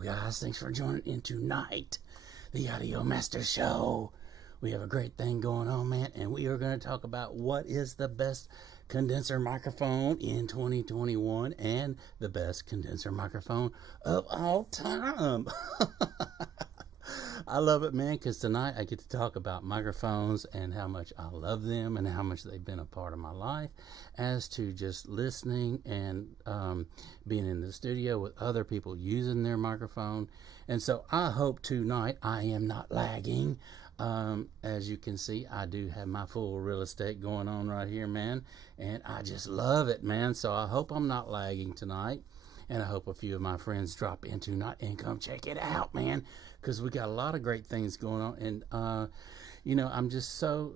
Hello guys, thanks for joining in tonight, the Audio Master Show. We have a great thing going on, man, and we are going to talk about what is the best condenser microphone in 2021 and the best condenser microphone of all time. I love it, man, because tonight I get to talk about microphones and how much I love them and how much they've been a part of my life, as to just listening and being in the studio with other people using their microphone. And so I hope tonight I am not lagging. As you can see, I do have my full real estate going on right here, man, and I just love it, man. So I hope I'm not lagging tonight. And I hope a few of my friends drop in tonight and come check it out, man, because we got a lot of great things going on. And, you know, I'm just so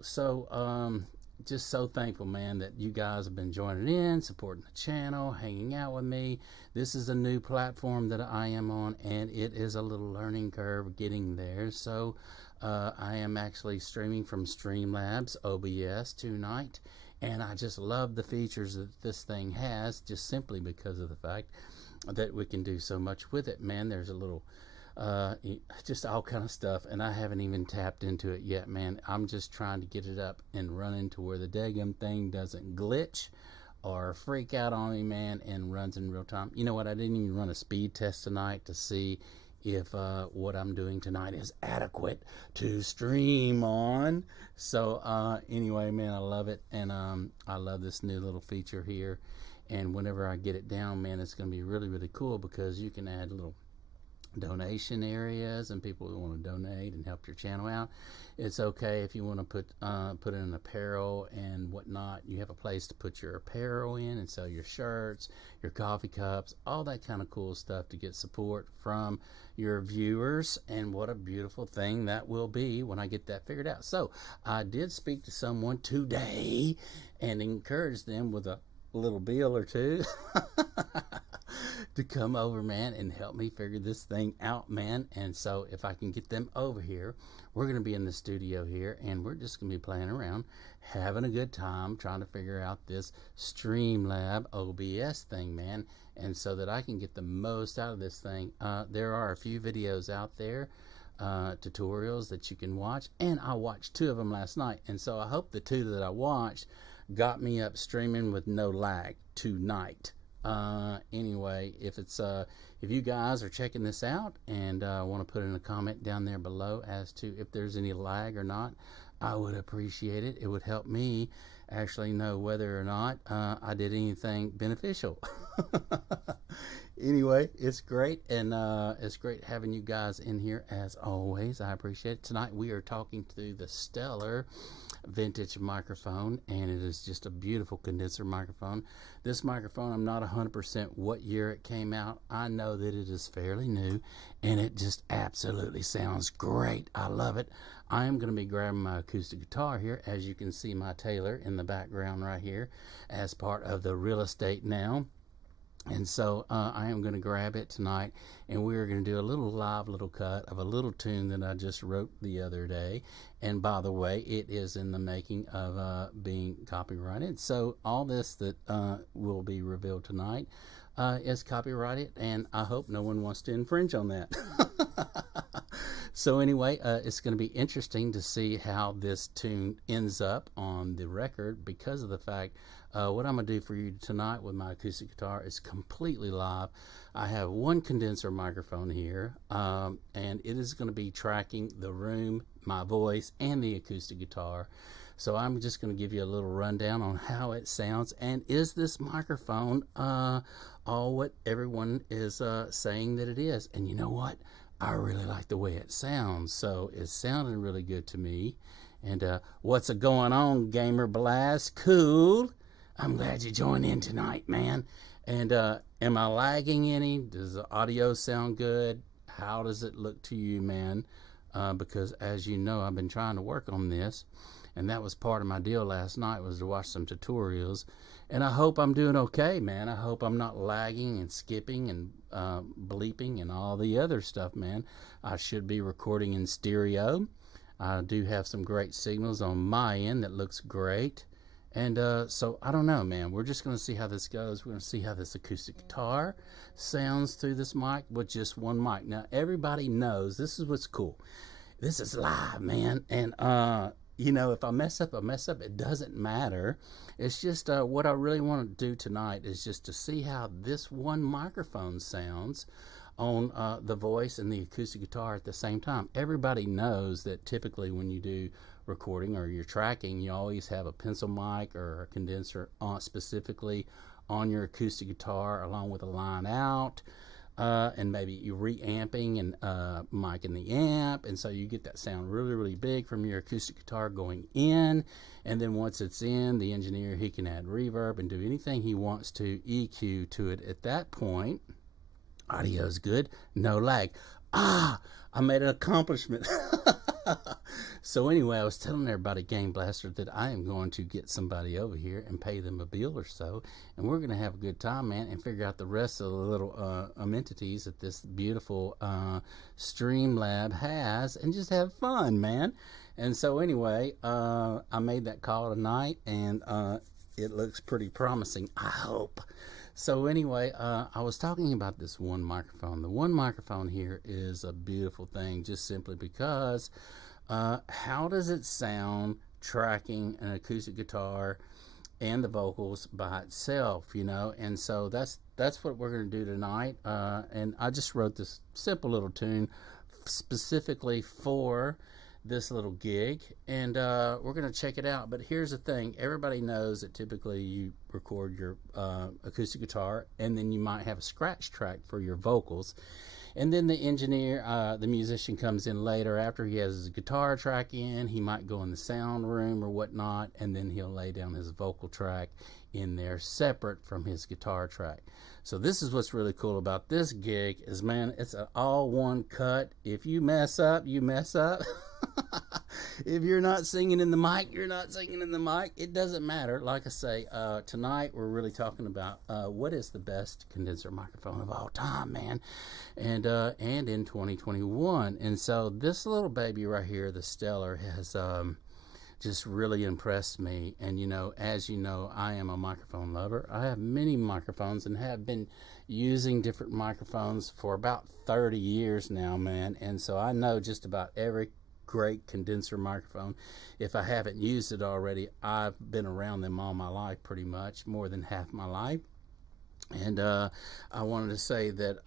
thankful, man, that you guys have been joining in, supporting the channel, hanging out with me. This is a new platform that I am on, and it is a little learning curve getting there. So I am actually streaming from Streamlabs OBS tonight, and I just love the features that this thing has, just simply because of the fact that we can do so much with it, man. There's a little just all kind of stuff, and I haven't even tapped into it yet, man. I'm just trying to get it up and running to where the daggum thing doesn't glitch or freak out on me, man, and runs in real time. You know what, I didn't even run a speed test tonight to see if what I'm doing tonight is adequate to stream on. So anyway, man, I love it, and I love this new little feature here. And whenever I get it down, man, it's going to be really, really cool, because you can add little donation areas, and people who want to donate and help your channel out. It's okay if you want to put in apparel and whatnot. You have a place to put your apparel in and sell your shirts, your coffee cups, all that kind of cool stuff to get support from your viewers. And what a beautiful thing that will be when I get that figured out. So I did speak to someone today and encourage them with a little bill or two to come over, man, and help me figure this thing out, man. And so if I can get them over here, we're going to be in the studio here, and we're just going to be playing around, having a good time, trying to figure out this Streamlab OBS thing, man, and so that I can get the most out of this thing. There are a few videos out there, tutorials that you can watch, and I watched 2 of them last night, and so I hope the 2 that I watched got me up streaming with no lag tonight. Anyway, if you guys are checking this out and want to put in a comment down there below as to if there's any lag or not, I would appreciate it. It would help me actually know whether or not I did anything beneficial. Anyway, it's great, and it's great having you guys in here as always. I appreciate it. Tonight we are talking to the Stellar vintage microphone, and it is just a beautiful condenser microphone. This microphone, I'm not 100% what year it came out. I know that it is fairly new, and it just absolutely sounds great. I love it. I am going to be grabbing my acoustic guitar here, as you can see my Taylor in the background right here, as part of the real estate now. And so I am going to grab it tonight, and we're going to do a little live little cut of a little tune that I just wrote the other day. And by the way, it is in the making of being copyrighted. So all this that will be revealed tonight is copyrighted, and I hope no one wants to infringe on that. So anyway, it's going to be interesting to see how this tune ends up on the record, because of the fact what I'm going to do for you tonight with my acoustic guitar is completely live. I have one condenser microphone here, and it is going to be tracking the room, my voice, and the acoustic guitar. So I'm just going to give you a little rundown on how it sounds, and is this microphone all what everyone is saying that it is. And you know what? I really like the way it sounds, so it's sounding really good to me. And what's a going on, Gamer Blast? Cool. I'm glad you joined in tonight, man. And am I lagging any? Does the audio sound good? How does it look to you, man? Because as you know, I've been trying to work on this, and that was part of my deal last night, was to watch some tutorials. And I hope I'm doing okay, man. I hope I'm not lagging and skipping and bleeping and all the other stuff, man. I should be recording in stereo. I do have some great signals on my end that looks great. And so I don't know, man. We're just going to see how this goes. We're going to see how this acoustic guitar sounds through this mic with just one mic. Now, everybody knows this is what's cool. This is live, man. And, you know, if I mess up, I mess up. It doesn't matter. It's just what I really want to do tonight is just to see how this one microphone sounds on the voice and the acoustic guitar at the same time. Everybody knows that typically when you do recording or you're tracking, you always have a pencil mic or a condenser specifically on your acoustic guitar along with a line out, and maybe you're reamping and micing the amp, and so you get that sound really, really big from your acoustic guitar going in. And then once it's in, the engineer, he can add reverb and do anything he wants to EQ to it at that point. Audio is good, no lag. I made an accomplishment. So anyway, I was telling everybody, Game Blaster, that I am going to get somebody over here and pay them a bill or so, and we're going to have a good time, man, and figure out the rest of the little amenities that this beautiful Streamlab has, and just have fun, man. And so anyway, I made that call tonight, and it looks pretty promising, I hope. So anyway, I was talking about this one microphone. The one microphone here is a beautiful thing, just simply because how does it sound tracking an acoustic guitar and the vocals by itself, you know? And so that's what we're going to do tonight. And I just wrote this simple little tune specifically for this little gig, and we're going to check it out. But here's the thing. Everybody knows that typically you record your acoustic guitar, and then you might have a scratch track for your vocals. And then the engineer, the musician, comes in later after he has his guitar track in. He might go in the sound room or whatnot, and then he'll lay down his vocal track in there separate from his guitar track. So this is what's really cool about this gig is, man, it's an all one cut. If you mess up, you mess up. If you're not singing in the mic, you're not singing in the mic. It doesn't matter. Like I say, tonight we're really talking about what is the best condenser microphone of all time, man, and in 2021. And so this little baby right here, the Stellar, has just really impressed me. And you know, as you know, I am a microphone lover. I have many microphones and have been using different microphones for about 30 years now, man. And so I know just about every great condenser microphone. If I haven't used it already, I've been around them all my life, pretty much more than half my life. And I wanted to say that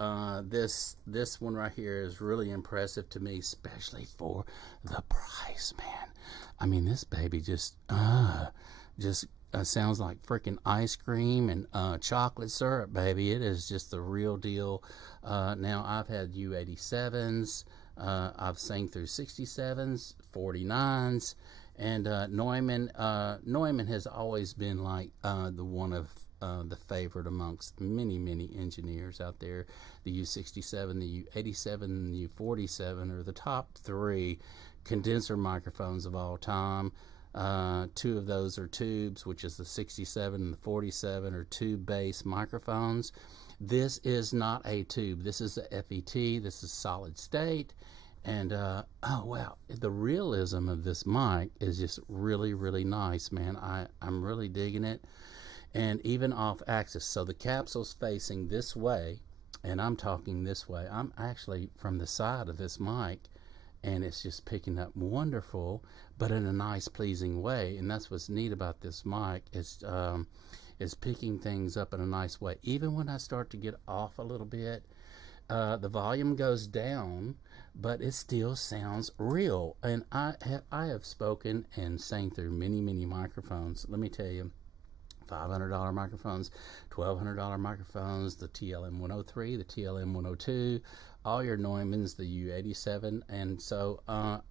this one right here is really impressive to me, especially for the price, man. I mean, this baby just sounds like freaking ice cream and chocolate syrup, baby. It is just the real deal. Now, I've had U87s. I've sang through 67s, 49s, and Neumann has always been like the one of the favorite amongst many, many engineers out there. The U67, the U87, and the U47 are the top three condenser microphones of all time. Two of those are tubes, which is the 67 and the 47 are tube-based microphones. This is not a tube. This is a FET. This is solid state. And, oh, wow. The realism of this mic is just really, really nice, man. I'm really digging it. And even off axis. So the capsule's facing this way, and I'm talking this way. I'm actually from the side of this mic, and it's just picking up wonderful, but in a nice, pleasing way. And that's what's neat about this mic. Is picking things up in a nice way. Even when I start to get off a little bit, the volume goes down, but it still sounds real. And I have spoken and sang through many, many microphones. Let me tell you, $500 microphones, $1,200 microphones, the TLM 103, the TLM 102, all your Neumanns, the U87, and so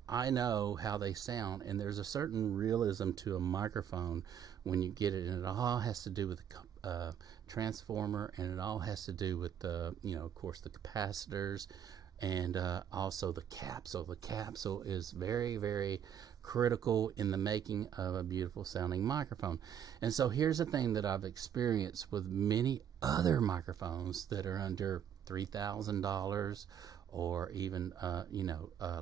I know how they sound, and there's a certain realism to a microphone when you get it, and it all has to do with the transformer, and it all has to do with the, you know, of course, the capacitors, and also the capsule. The capsule is very, very critical in the making of a beautiful sounding microphone. And so here's the thing that I've experienced with many other microphones that are under $3,000 or even a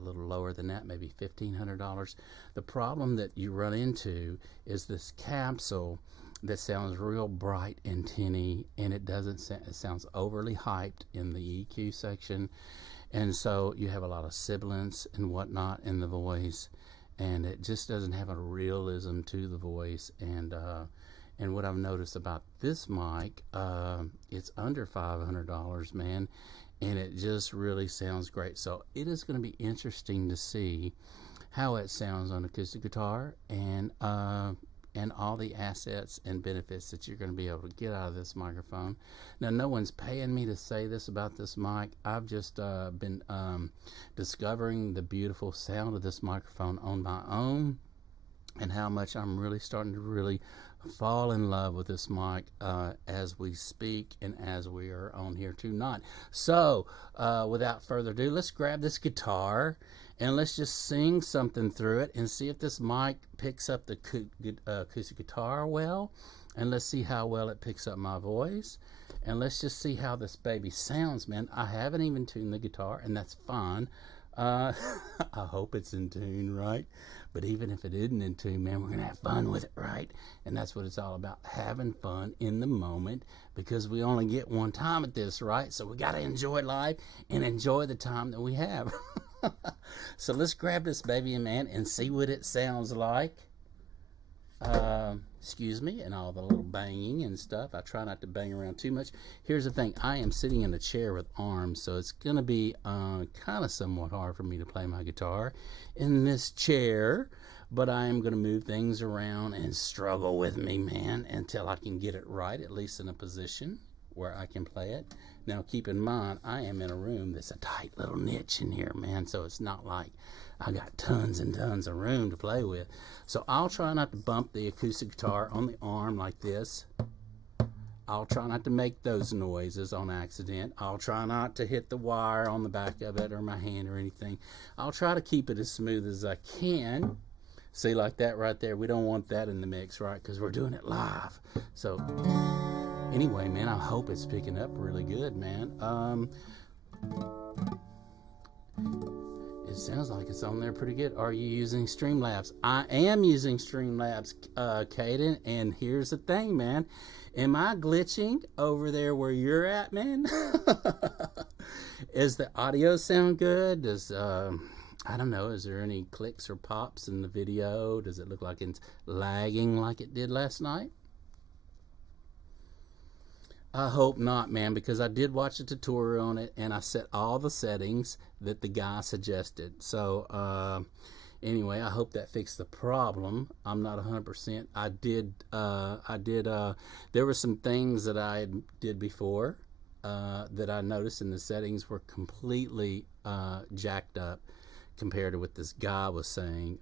little lower than that, maybe $1,500. The problem that you run into is this capsule that sounds real bright and tinny, and it sounds overly hyped in the EQ section, and so you have a lot of sibilance and whatnot in the voice, and it just doesn't have a realism to the voice. And what I've noticed about this mic, it's under $500, man, and it just really sounds great. So it is going to be interesting to see how it sounds on acoustic guitar, and all the assets and benefits that you're going to be able to get out of this microphone. Now, no one's paying me to say this about this mic. I've just been discovering the beautiful sound of this microphone on my own, and how much I'm really starting to really fall in love with this mic as we speak and as we are on here tonight. So without further ado, let's grab this guitar and let's just sing something through it and see if this mic picks up the acoustic guitar well, and let's see how well it picks up my voice, and let's just see how this baby sounds, man. I haven't even tuned the guitar, and that's fine. I hope it's in tune, right? But even if it isn't in tune, man, we're gonna have fun with it, right? And that's what it's all about, having fun in the moment, because we only get one time at this, right? So we gotta enjoy life and enjoy the time that we have. So let's grab this baby, man, and see what it sounds like. Excuse me, and all the little banging and stuff. I try not to bang around too much. Here's the thing, I am sitting in a chair with arms, so it's gonna be kind of somewhat hard for me to play my guitar in this chair, but I am gonna move things around and struggle with me, man, until I can get it right, at least in a position where I can play it. Now keep in mind, I am in a room that's a tight little niche in here, man, so it's not like I got tons and tons of room to play with. So I'll try not to bump the acoustic guitar on the arm like this. I'll try not to make those noises on accident. I'll try not to hit the wire on the back of it or my hand or anything. I'll try to keep it as smooth as I can. See, like that right there, we don't want that in the mix, right? Because we're doing it live. So anyway, man, I hope it's picking up really good, man. It sounds like it's on there pretty good. Are you using Streamlabs? I am using Streamlabs, Caden, and here's the thing, man. Am I glitching over there where you're at, man? Is the audio sound good? Does, I don't know, is there any clicks or pops in the video? Does it look like it's lagging like it did last night? I hope not, man, because I did watch a tutorial on it, and I set all the settings that the guy suggested. So anyway, I hope that fixed the problem. I'm not 100%. There were some things that I did before that I noticed in the settings were completely jacked up compared to what this guy was saying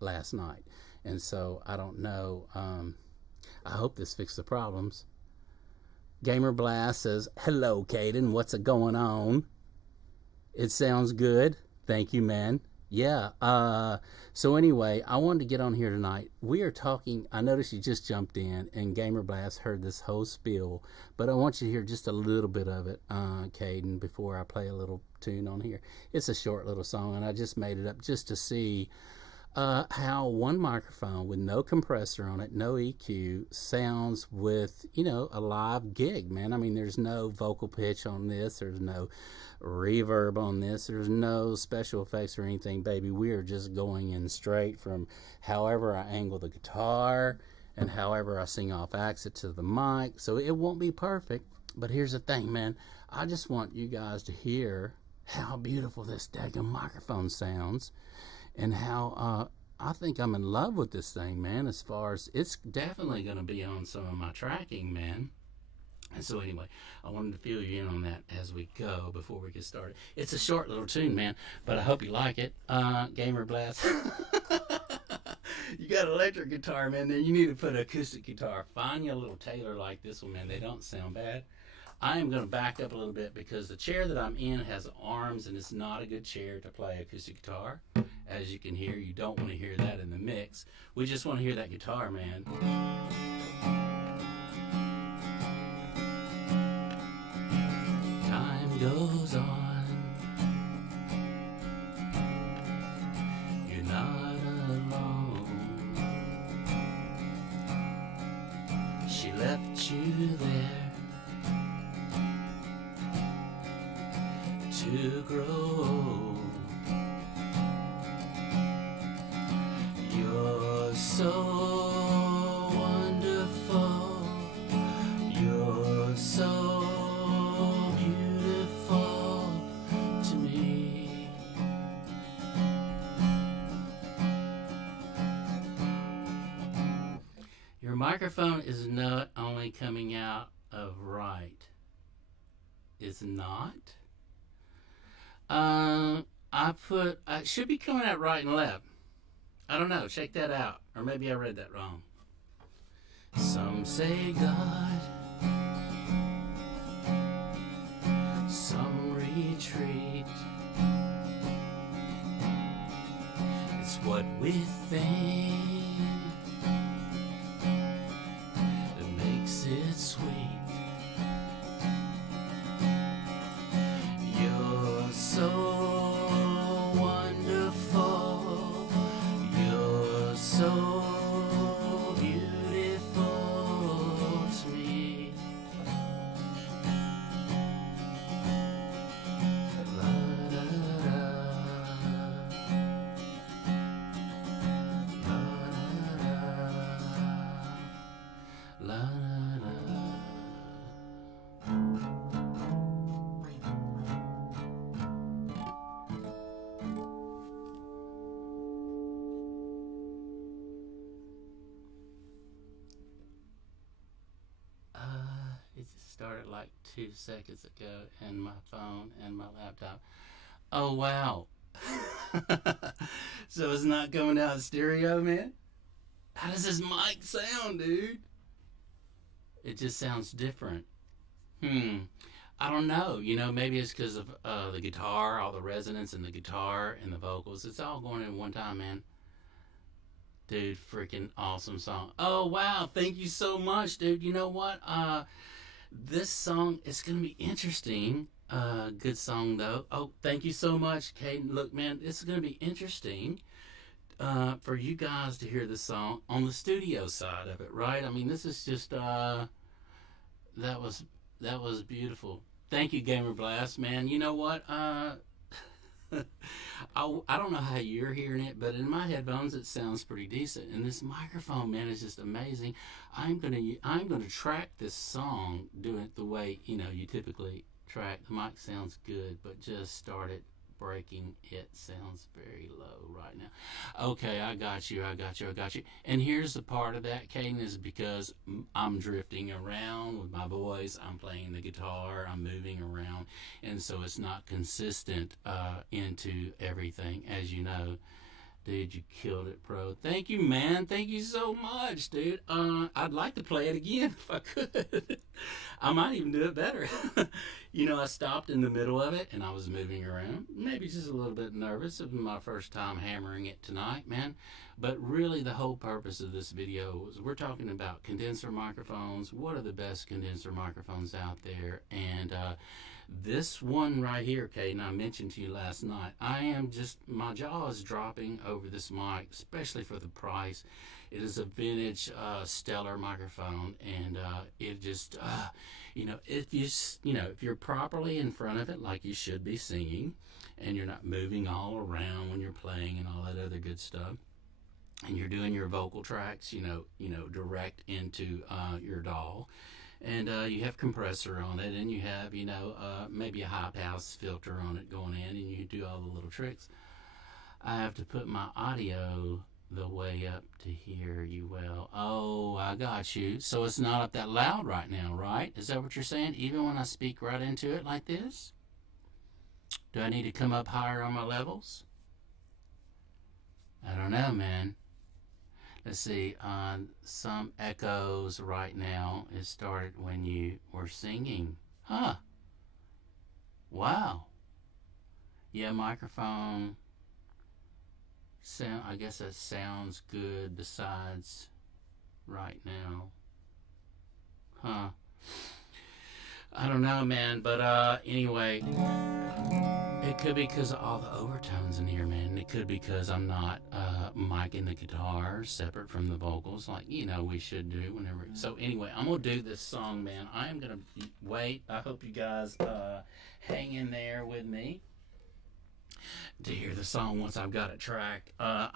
last night. And so I don't know. I hope this fixed the problems. Gamer Blast says, hello, Caden, what's it going on? It sounds good. Thank you, man. Yeah, so anyway, I wanted to get on here tonight. We are talking, I noticed you just jumped in, and Gamer Blast heard this whole spiel, but I want you to hear just a little bit of it, Caden, before I play a little tune on here. It's a short little song, and I just made it up just to see how one microphone with no compressor on it, no EQ, sounds with, you know, a live gig, man. I mean, there's no vocal pitch on this, there's no reverb on this, there's no special effects or anything, baby. We are just going in straight from however I angle the guitar and however I sing off accent to the mic. So it won't be perfect, but here's the thing, man. I just want you guys to hear how beautiful this daggum microphone sounds, and how I think I'm in love with this thing, man, as far as it's definitely going to be on some of my tracking, man. And so anyway, I wanted to fill you in on that as we go before we get started. It's a short little tune, man, but I hope you like it. Gamer Blast. You got an electric guitar, man, then you need to put an acoustic guitar. Find you a little Taylor like this one, man. They don't sound bad. I am going to back up a little bit because the chair that I'm in has arms, and it's not a good chair to play acoustic guitar. As you can hear, you don't want to hear that in the mix. We just want to hear that guitar, man. Time goes on, grow old. You're so wonderful. You're so beautiful to me. Your microphone is not only coming out of right. It's not. It should be coming out right and left. I don't know. Check that out. Or maybe I read that wrong. Some say God, some retreat. It's what we think that makes it sweet. You're so wonderful. You're so beautiful to me. La da da. La da da. La da da. It just started like 2 seconds ago, and my phone and my laptop. Oh, wow. So it's not coming out stereo, man? How does this mic sound, dude? It just sounds different. I don't know. You know, maybe it's because of the guitar, all the resonance in the guitar and the vocals. It's all going in one time, man. Dude, freaking awesome song. Oh, wow. Thank you so much, dude. You know what? This song is going to be interesting. Good song, though. Oh, thank you so much, Caden. Look, man, this is going to be interesting for you guys to hear this song on the studio side of it, right? I mean, this is just, that was beautiful. Thank you, Gamer Blast, man. You know what? I don't know how you're hearing it, but in my headphones it sounds pretty decent. And this microphone, man, is just amazing. I'm gonna track this song, doing it the way you typically track. The mic sounds good, but just started breaking. It sounds very low right now. Okay, I got you. And here's the part of that, Caden, is because I'm drifting around with my voice. I'm playing the guitar. I'm moving around, and so it's not consistent into everything, as you know. Dude, you killed it, bro. Thank you, man. Thank you so much, dude. I'd like to play it again if I could. I might even do it better. I stopped in the middle of it and I was moving around. Maybe just a little bit nervous. It was my first time hammering it tonight, man. But really the whole purpose of this video was we're talking about condenser microphones. What are the best condenser microphones out there? And this one right here, Caden, I mentioned to you last night, my jaw is dropping over this mic, especially for the price. It is a vintage stellar microphone, and it just, if you're properly in front of it like you should be singing, and you're not moving all around when you're playing and all that other good stuff, and you're doing your vocal tracks, direct into your DAW, and you have compressor on it, and you have, maybe a high pass filter on it going in, and you do all the little tricks. I have to put my audio the way up to hear you well. Oh, I got you. So it's not up that loud right now, right? Is that what you're saying? Even when I speak right into it like this? Do I need to come up higher on my levels? I don't know, man. Let's see, some echoes right now. It started when you were singing. Huh. Wow. Yeah, microphone sound. I guess that sounds good besides right now. Huh. I don't know, man, but anyway, it could be because of all the overtones in here, man. It could be because I'm not micing the guitar separate from the vocals like, we should do whenever. So anyway, I'm going to do this song, man. I am going to wait. I hope you guys hang in there with me. to hear the song once I've got it tracked. I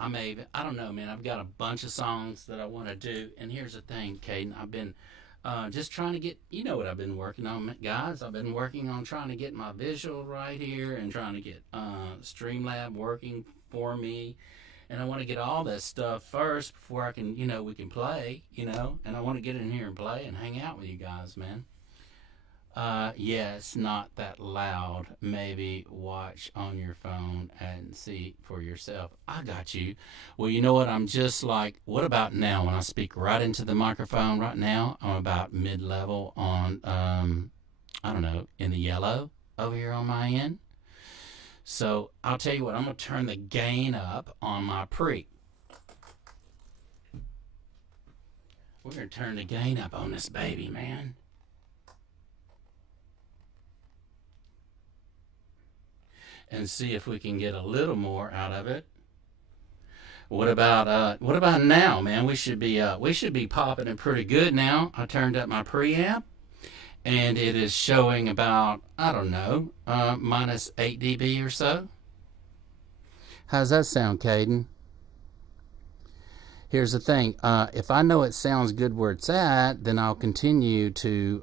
don't know, man. I've got a bunch of songs that I want to do. And here's the thing, Caden. I've been just trying to get, you know what I've been working on, guys. I've been working on trying to get my visual right here and trying to get Streamlab working for me. And I want to get all this stuff first before I can, we can play, and I want to get in here and play and hang out with you guys, man. Yeah, it's not that loud. Maybe watch on your phone and see for yourself. I got you. Well, you know what? I'm just like, what about now when I speak right into the microphone right now? I'm about mid-level on, I don't know, in the yellow over here on my end. So I'll tell you what, I'm going to turn the gain up on my pre. We're going to turn the gain up on this baby, man. And see if we can get a little more out of it. What about now, man? We should be popping it pretty good now. I turned up my preamp, and it is showing about, I don't know, minus 8 dB or so. How's that sound, Caden? Here's the thing. If I know it sounds good where it's at, then I'll continue to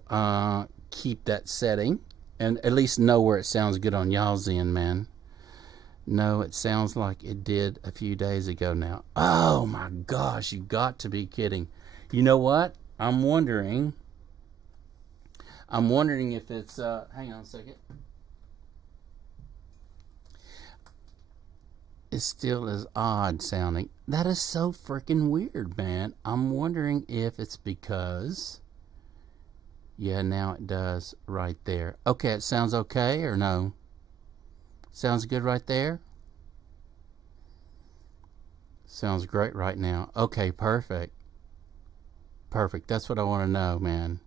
keep that setting. And at least know where it sounds good on y'all's end, man. No, it sounds like it did a few days ago now. Oh my gosh, you got to be kidding. You know what? I'm wondering if it's, hang on a second. It still is odd sounding. That is so freaking weird, man. I'm wondering if it's because... Yeah, now it does right there. Okay, it sounds okay or no? Sounds good right there? Sounds great right now. Okay, perfect. Perfect. That's what I want to know, man.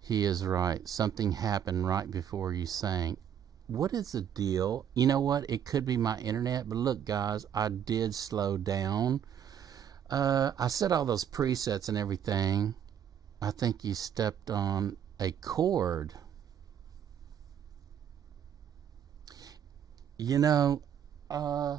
He is right. Something happened right before you sang. What is the deal? You know what? It could be my internet, but look, guys, I did slow down. I set all those presets and everything. I think you stepped on a chord. No. I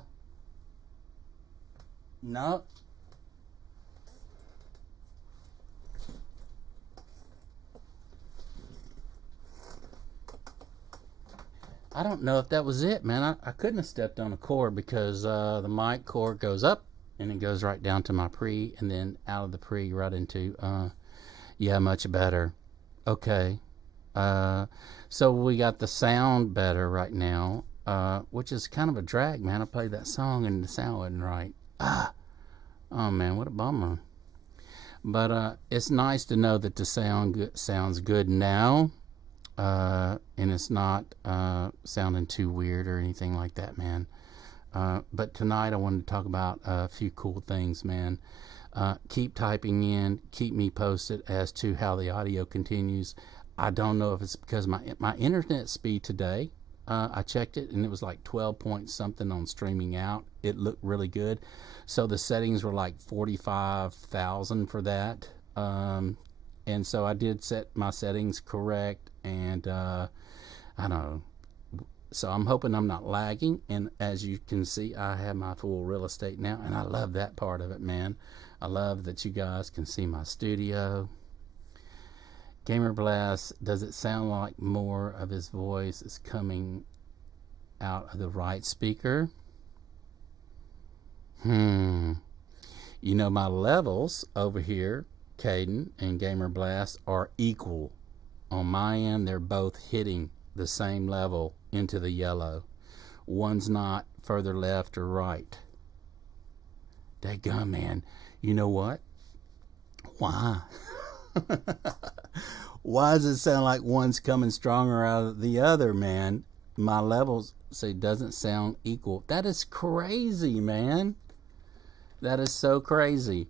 don't know if that was it, man. I couldn't have stepped on a chord because the mic cord goes up and it goes right down to my pre and then out of the pre right into... Yeah, much better. Okay. So we got the sound better right now, which is kind of a drag, man. I played that song and the sound wasn't right. Oh, man, what a bummer. But it's nice to know that the sound sounds good now, and it's not sounding too weird or anything like that, man. But tonight I wanted to talk about a few cool things, man. Keep typing in, keep me posted as to how the audio continues. I don't know if it's because my internet speed today, I checked it and it was like 12 point something on streaming out. It looked really good. So the settings were like 45,000 for that. And so I did set my settings correct, and I don't know. So I'm hoping I'm not lagging, and as you can see, I have my full real estate now, and I love that part of it, man. I love that you guys can see my studio. Gamer Blast, does it sound like more of his voice is coming out of the right speaker? You know, my levels over here, Caden and Gamer Blast, are equal. On my end, they're both hitting the same level into the yellow. One's not further left or right. Daggone, man. You know what? Why? Why does it sound like one's coming stronger out of the other, man? My levels say doesn't sound equal. That is crazy, man. That is so crazy.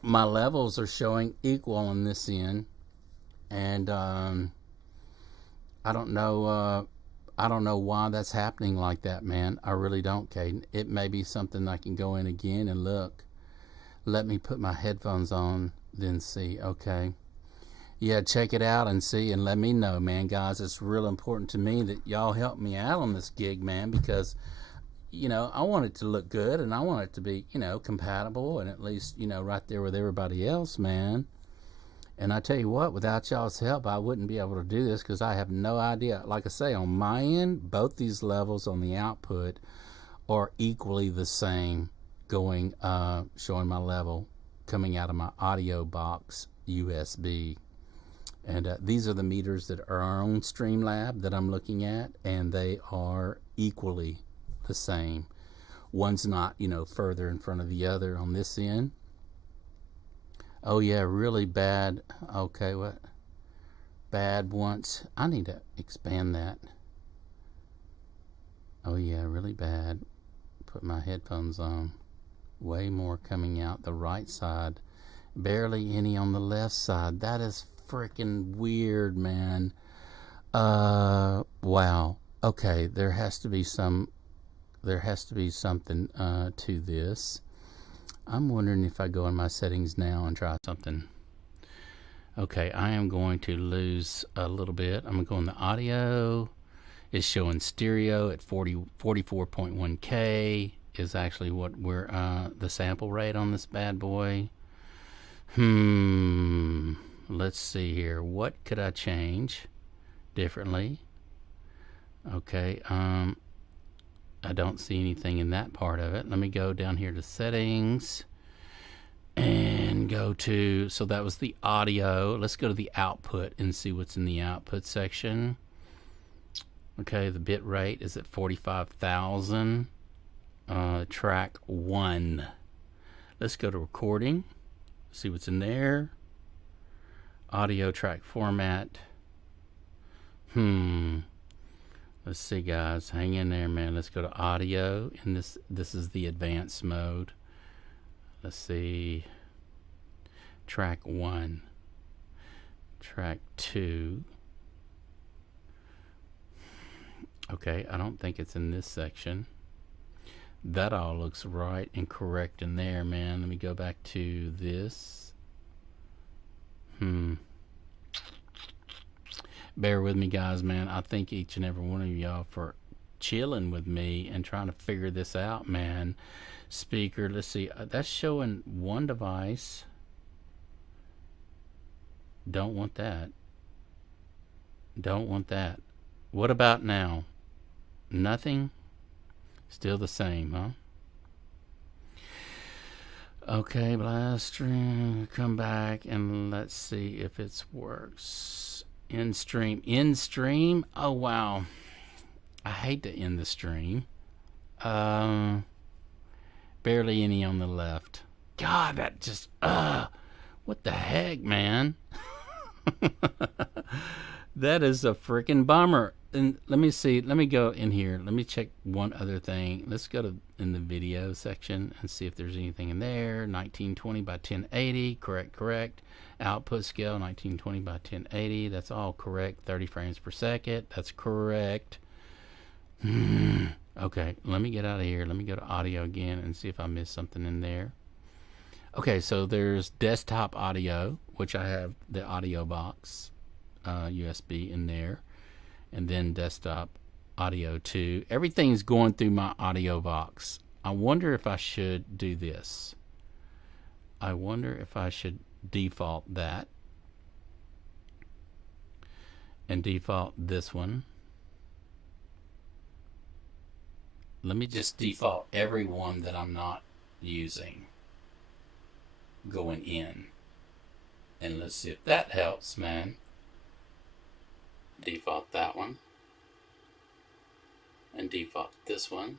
My levels are showing equal on this end, and I don't know why that's happening like that, man. I really don't, Caden. It may be something I can go in again and look. Let me put my headphones on, then see. Okay. Yeah, check it out and see and let me know, man. Guys, it's real important to me that y'all help me out on this gig, man, because I want it to look good and I want it to be, compatible and at least, right there with everybody else, man. And I tell you what, without y'all's help, I wouldn't be able to do this because I have no idea. Like I say, on my end, both these levels on the output are equally the same going, showing my level coming out of my audio box USB. And these are the meters that are on Streamlab that I'm looking at, and they are equally the same. One's not, further in front of the other on this end. Oh yeah, really bad. Okay, what? Bad once. I need to expand that. Oh yeah, really bad. Put my headphones on. Way more coming out the right side. Barely any on the left side. That is freaking weird, man. Wow. Okay, there has to be something to this. I'm wondering if I go in my settings now and try something. Okay, I am going to lose a little bit. I'm going to go in the audio. It's showing stereo at 44.1K is actually what we're the sample rate on this bad boy. Let's see here. What could I change differently? Okay, I don't see anything in that part of it. Let me go down here to settings and go to, so that was the audio. Let's go to the output and see what's in the output section. Okay, the bit rate is at 45,000. Track 1. Let's go to recording. See what's in there. Audio track format. Let's see, guys. Hang in there, man. Let's go to audio. And this is the advanced mode. Let's see. Track 1. Track 2. Okay, I don't think it's in this section. That all looks right and correct in there, man. Let me go back to this. Bear with me, guys, man. I thank each and every one of y'all for chilling with me and trying to figure this out, man. Speaker, let's see. That's showing one device. Don't want that. Don't want that. What about now? Nothing? Still the same, huh? Okay, blast stream. Come back and let's see if it works. End stream. End stream? Oh, wow. I hate to end the stream. Barely any on the left. God, that just, what the heck, man? That is a freaking bummer. And let me see. Let me go in here. Let me check one other thing. Let's go to in the video section and see if there's anything in there. 1920 by 1080. Correct. Output scale 1920 by 1080. That's all correct. 30 frames per second. That's correct. Okay, let me get out of here. Let me go to audio again and see if I missed something in there. Okay, so there's desktop audio, which I have the audio box USB in there. And then desktop audio 2. Everything's going through my audio box. I wonder if I should do this. I wonder if I should default that and default this one. Let me just default every one that I'm not using going in. And let's see if that helps, man. Default that one and default this one.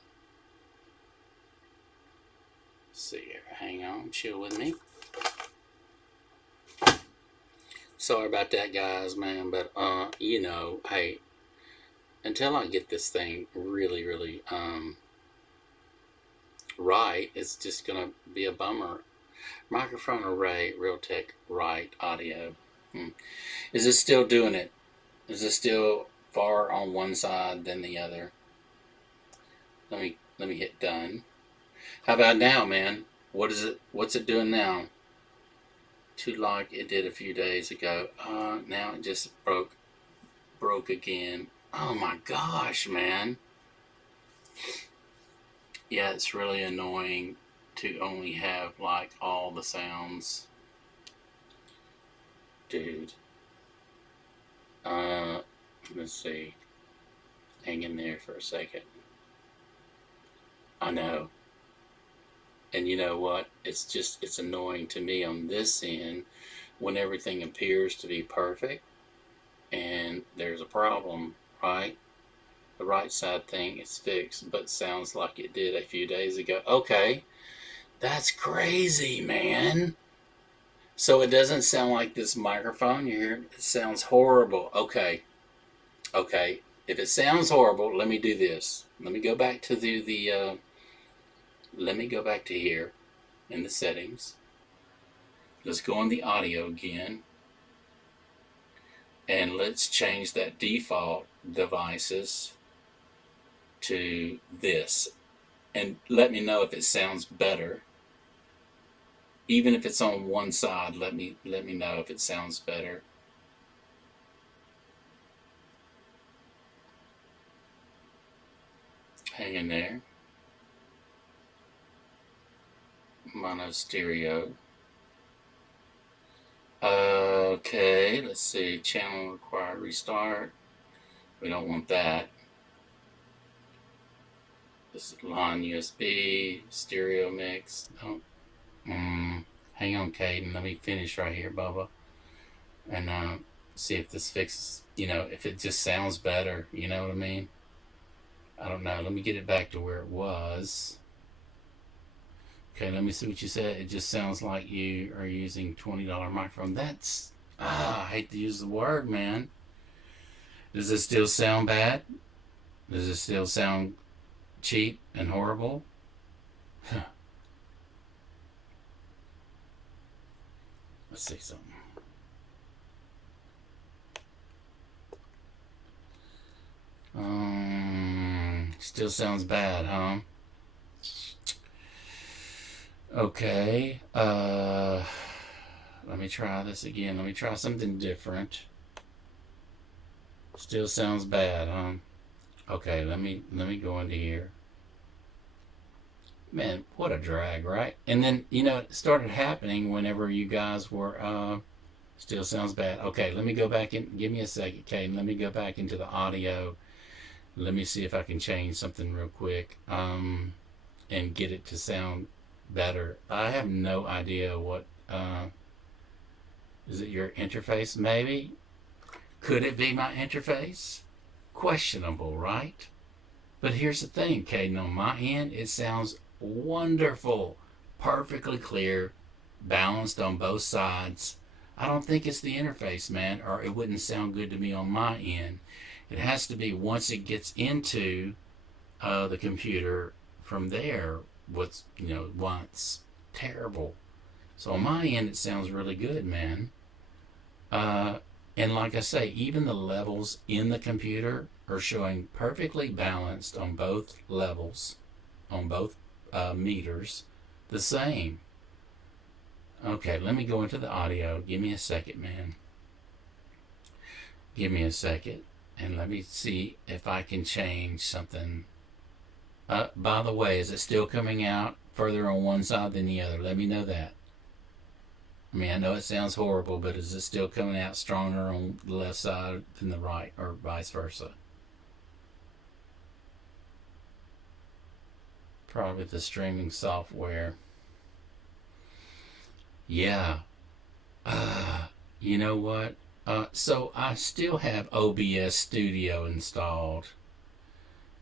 Let's see here, hang on, chill with me. Sorry about that, guys, man, but hey, until I get this thing really right, it's just gonna be a bummer. Microphone array, Realtek right audio. Is it still doing it? Is it still far on one side than the other? Let me hit done. How about now, man? What's it doing now? to like it did a few days ago. Now it just broke again. Oh my gosh, man. Yeah, it's really annoying to only have like all the sounds. Dude. Let's see. Hang in there for a second. I know. And you know what? It's annoying to me on this end when everything appears to be perfect and there's a problem, right? The right side thing is fixed, but sounds like it did a few days ago. Okay, that's crazy, man. So it doesn't sound like this microphone you hear. It sounds horrible. Okay. If it sounds horrible, let me do this. Let me go back to let me go back to here in the settings. Let's go on the audio again. And let's change that default devices to this. And let me know if it sounds better. Even if it's on one side, let me know if it sounds better. Hang in there. Mono stereo. Okay, let's see. Channel required restart. We don't want that. This is line USB, stereo mix. Oh. Hang on, Caden. Let me finish right here, Bubba. And see if this fixes, if it just sounds better. You know what I mean? I don't know. Let me get it back to where it was. Okay, let me see what you said. It just sounds like you are using $20 microphone. That's, I hate to use the word, man. Does it still sound bad? Does it still sound cheap and horrible? Let's see something. Still sounds bad, huh? Okay. Let me try this again. Let me try something different. Still sounds bad, huh? Okay, let me go into here. Man, what a drag, right? And then, it started happening whenever you guys were, still sounds bad. Okay, let me go back in. Give me a second, Caden. Let me go back into the audio. Let me see if I can change something real quick, and get it to sound better. I have no idea what, is it your interface? Maybe? Could it be my interface? Questionable, right? But here's the thing, Caden. On my end, it sounds wonderful, perfectly clear, balanced on both sides. I don't think it's the interface, man, or it wouldn't sound good to me on my end. It has to be once it gets into the computer. From there, why it's terrible. So on my end, it sounds really good, man. And like I say, even the levels in the computer are showing perfectly balanced on both levels, on both meters, the same. Okay, let me go into the audio. Give me a second, man. Give me a second, and let me see if I can change something. By the way, is it still coming out further on one side than the other? Let me know that. I mean, I know it sounds horrible, but is it still coming out stronger on the left side than the right, or vice versa? Probably the streaming software. Yeah. You know what? So I still have OBS Studio installed.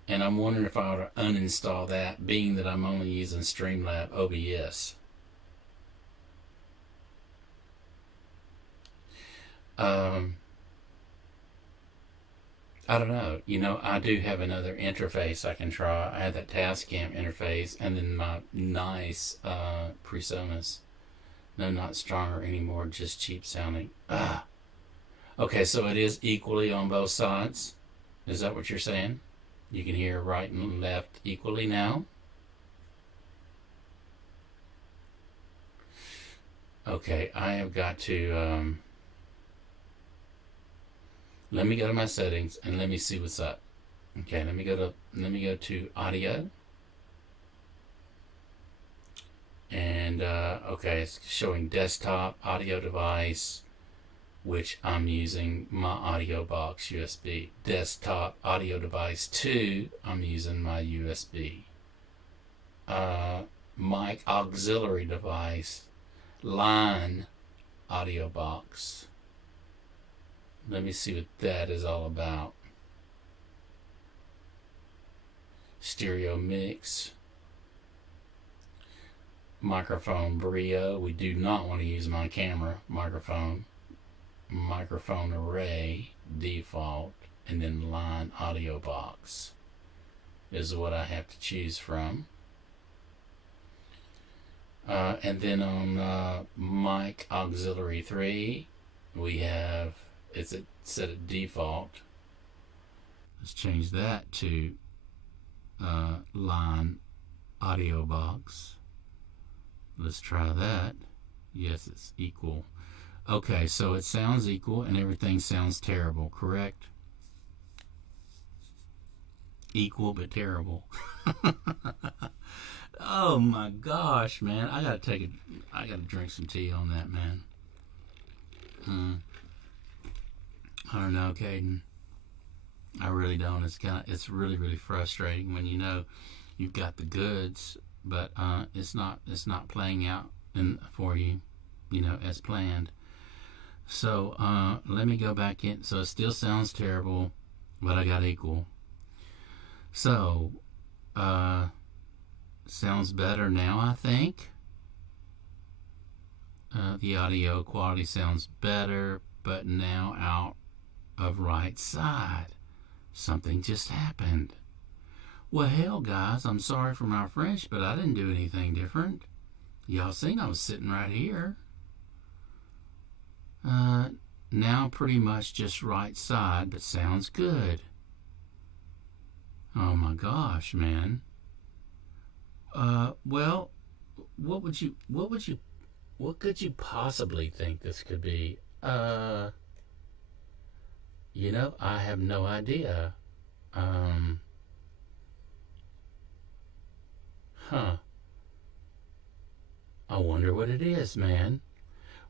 And I'm wondering if I ought to uninstall that, being that I'm only using Streamlab OBS. I don't know. I do have another interface I can try. I have that Tascam interface, and then my nice PreSonus. No, not stronger anymore, just cheap sounding. Okay, so it is equally on both sides. Is that what you're saying? You can hear right and left equally now. Okay, I have got to, let me go to my settings and let me see what's up. Okay, let me go to audio. And, okay, it's showing desktop audio device, which I'm using my audio box USB. Desktop audio device 2, I'm using my USB. Mic auxiliary device, line audio box. Let me see what that is all about. Stereo mix. Microphone Brio. We do not want to use my camera microphone. Microphone array default, and then line audio box is what I have to choose from. And then on mic auxiliary 3, we have it's set at default. Let's change that to line audio box. Let's try that. Yes, it's equal. Okay, so it sounds equal and everything sounds terrible, correct? Equal but terrible. Oh my gosh, man. I gotta drink some tea on that, man. I don't know, Caden. I really don't. It's really, really frustrating when you know you've got the goods, but it's not playing out for you, as planned. So let me go back in. So it still sounds terrible, but I got equal. So sounds better now, I think. The audio quality sounds better, but now out of right side. Something just happened. Well, hell, guys, I'm sorry for my French, but I didn't do anything different. Y'all seen I was sitting right here. Now pretty much just right side, but sounds good. Oh my gosh, man. Well, what could you possibly think this could be? I have no idea. I wonder what it is, man.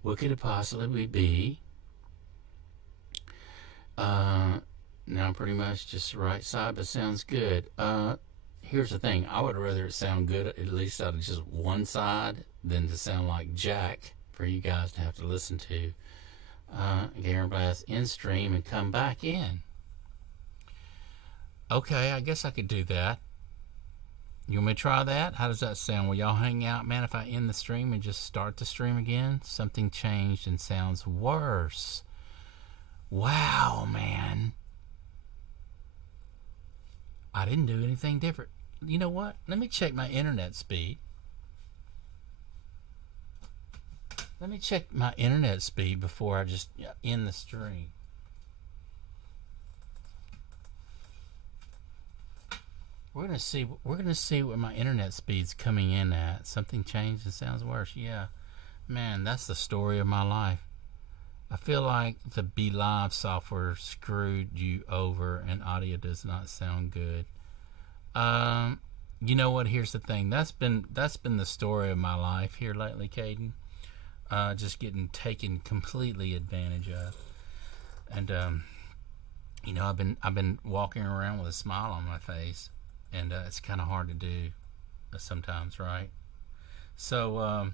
What could it possibly be? Now pretty much just right side, but sounds good. Here's the thing. I would rather it sound good at least out of just one side than to sound like Jack for you guys to have to listen to. Garen Blast in stream and come back in. Okay, I guess I could do that. You want me to try that? How does that sound? Will y'all hang out, man, if I end the stream and just start the stream again? Something changed and sounds worse. Wow, man. I didn't do anything different. You know what? Let me check my internet speed. Let me check my internet speed before I just end the stream. We're gonna see what my internet speed's coming in at. Something changed and sounds worse. Yeah, man, that's the story of my life. I feel like the Be Live software screwed you over, and audio does not sound good. You know what? Here's the thing. That's been the story of my life here lately, Caden. Just getting taken completely advantage of, and I've been walking around with a smile on my face. And it's kind of hard to do sometimes, right? So,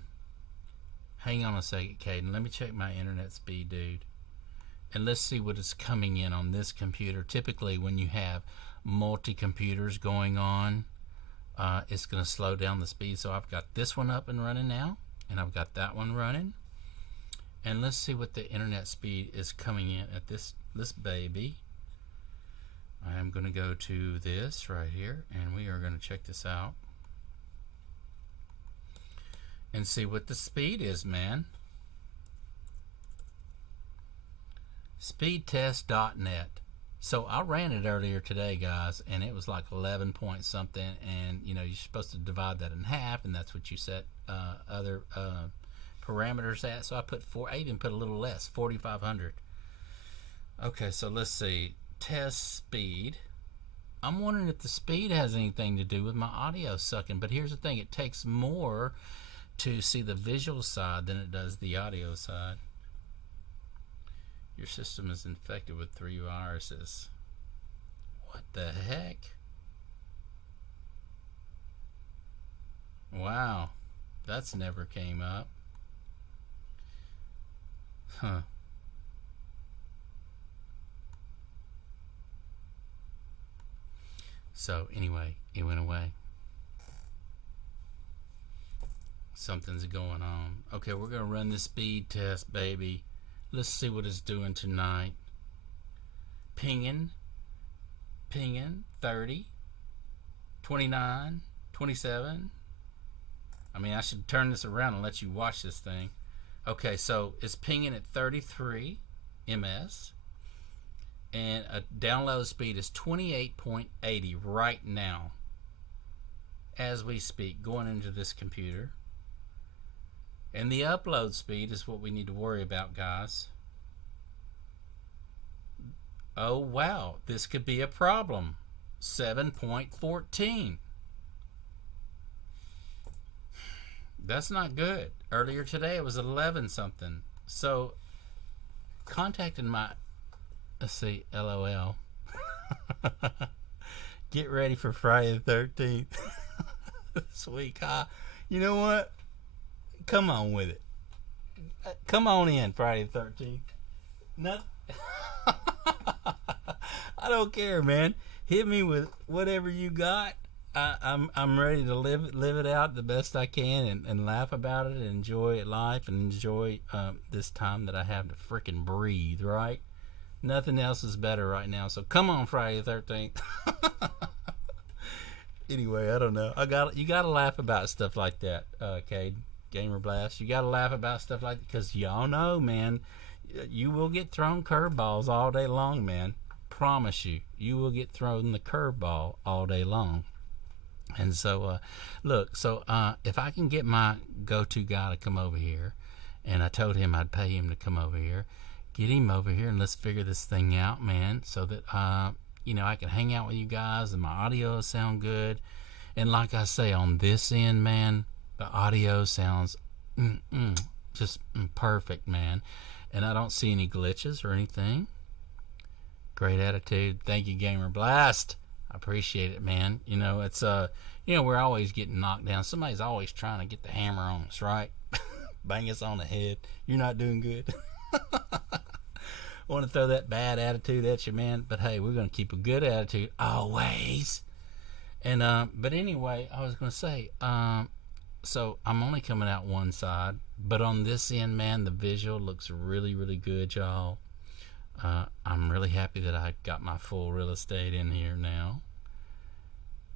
hang on a second, Caden. Let me check my internet speed, dude. And let's see what is coming in on this computer. Typically, when you have multi-computers going on, it's going to slow down the speed. So I've got this one up and running now, and I've got that one running. And let's see what the internet speed is coming in at this baby. I am going to go to this right here, and we are going to check this out and see what the speed is, man. Speedtest.net. So I ran it earlier today, guys, and it was like 11 point something, and you're supposed to divide that in half, and that's what you set other parameters at. So I even put a little less, 4,500. Okay, so let's see. Test speed. I'm wondering if the speed has anything to do with my audio sucking. But here's the thing. It takes more to see the visual side than it does the audio side. Your system is infected with 3 viruses. What the heck? Wow. That's never came up. Huh. So anyway, it went away. Something's going on. Okay, we're going to run the speed test, baby. Let's see what it's doing tonight. Pinging, 30, 29, 27. I mean, I should turn this around and let you watch this thing. Okay, so it's pinging at 33 ms. And a download speed is 28.80 right now. As we speak, going into this computer. And the upload speed is what we need to worry about, guys. Oh, wow. This could be a problem. 7.14. That's not good. Earlier today it was 11 something. So, contacting my... Let's see, LOL. Get ready for Friday the 13th. This week, huh? You know what? Come on with it. Come on in, Friday the 13th. No, I don't care, man. Hit me with whatever you got. I'm ready to live it out the best I can and laugh about it and enjoy life and enjoy this time that I have to freaking breathe, right? Nothing else is better right now. So come on, Friday the 13th. Anyway, I don't know. You gotta laugh about stuff like that, Cade. Gamer Blast. You gotta laugh about stuff like that because y'all know, man, you will get thrown curveballs all day long, man. Promise you, you will get thrown the curveball all day long. And so, look, so if I can get my go-to guy to come over here, and I told him I'd pay him to come over here. Get him over here and let's figure this thing out, man, so that you know, I can hang out with you guys and my audio will sound good. And like I say, on this end, man, the audio sounds just perfect, man. And I don't see any glitches or anything. Great attitude. Thank you, Gamer Blast. I appreciate it, man. You know, it's you know, we're always getting knocked down. Somebody's always trying to get the hammer on us, right? Bang us on the head. You're not doing good. Want to throw that bad attitude at you, man, but hey, we're going to keep a good attitude always. And but anyway, I was going to say, so I'm only coming out one side, but on this end, man, the visual looks really, really good, y'all. I'm really happy that I got my full real estate in here now.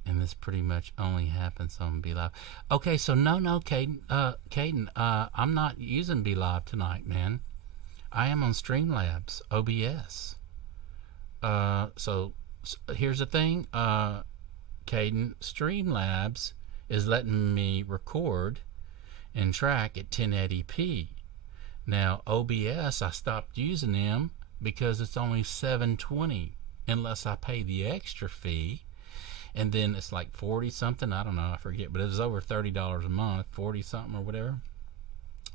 And this pretty much only happens on BeLive. Okay, so no, Caden, I'm not using BeLive tonight, man. I am on Streamlabs, OBS. So here's the thing, Caden, Streamlabs is letting me record and track at 1080p. Now, OBS, I stopped using them because it's only $7.20 unless I pay the extra fee. And then it's like 40 something, I don't know, I forget, but it was over $30 a month, 40 something or whatever.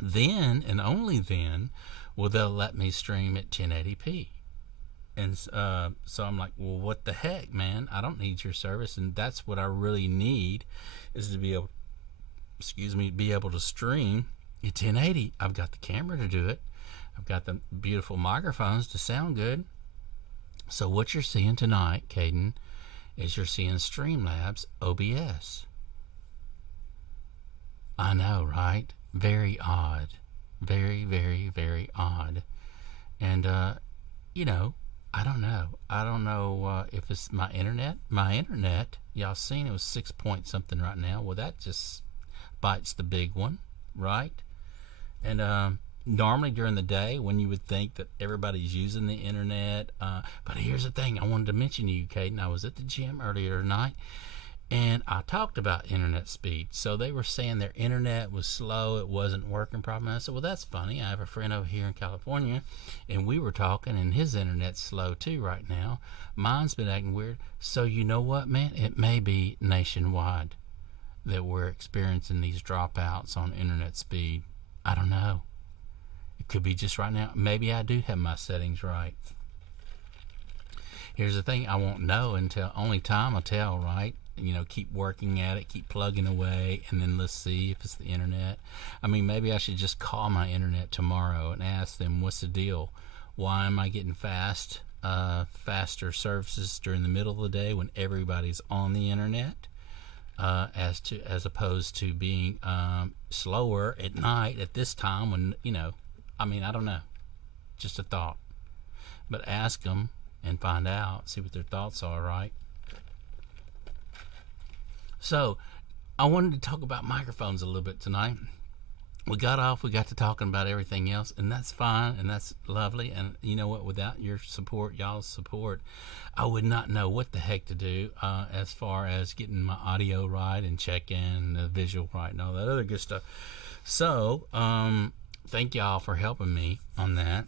Then, and only then, will they'll let me stream at 1080p. And so I'm like, well, what the heck, man? I don't need your service, and that's what I really need, is to be able, be able to stream at 1080. I've got the camera to do it. I've got the beautiful microphones to sound good. So what you're seeing tonight, Caden, is you're seeing Streamlabs OBS. I know, right? Very odd. Very, very, very odd. And, you know, I don't know if it's my internet. My internet, y'all seen it was 6 point something right now. Well, that just bites the big one, right? And normally during the day when you would think that everybody's using the internet, but here's the thing I wanted to mention to you, Caden. I was at the gym earlier tonight, And I talked about internet speed. So they were saying their internet was slow, it wasn't working properly. I said, well, that's funny. I have a friend over here in California, and we were talking, and his internet's slow too right now. Mine's been acting weird. So you know what, man? It may be nationwide that we're experiencing these dropouts on internet speed. I don't know. It could be just right now. Maybe I do have my settings right. Here's the thing, I won't know until only time will tell, right? You know, keep working at it, keep plugging away, and then let's see if it's the internet. I mean, maybe I should just call my internet tomorrow and ask them, what's the deal? Why am I getting faster services during the middle of the day when everybody's on the internet, as opposed to being slower at night at this time when, you know, I mean, I don't know. Just a thought. But ask them and find out, see what their thoughts are, right? So, I wanted to talk about microphones a little bit tonight. We got to talking about everything else, and that's fine, and that's lovely. And you know what? Without your support, y'all's support, I would not know what the heck to do as far as getting my audio right and checking the visual right and all that other good stuff. So, thank y'all for helping me on that.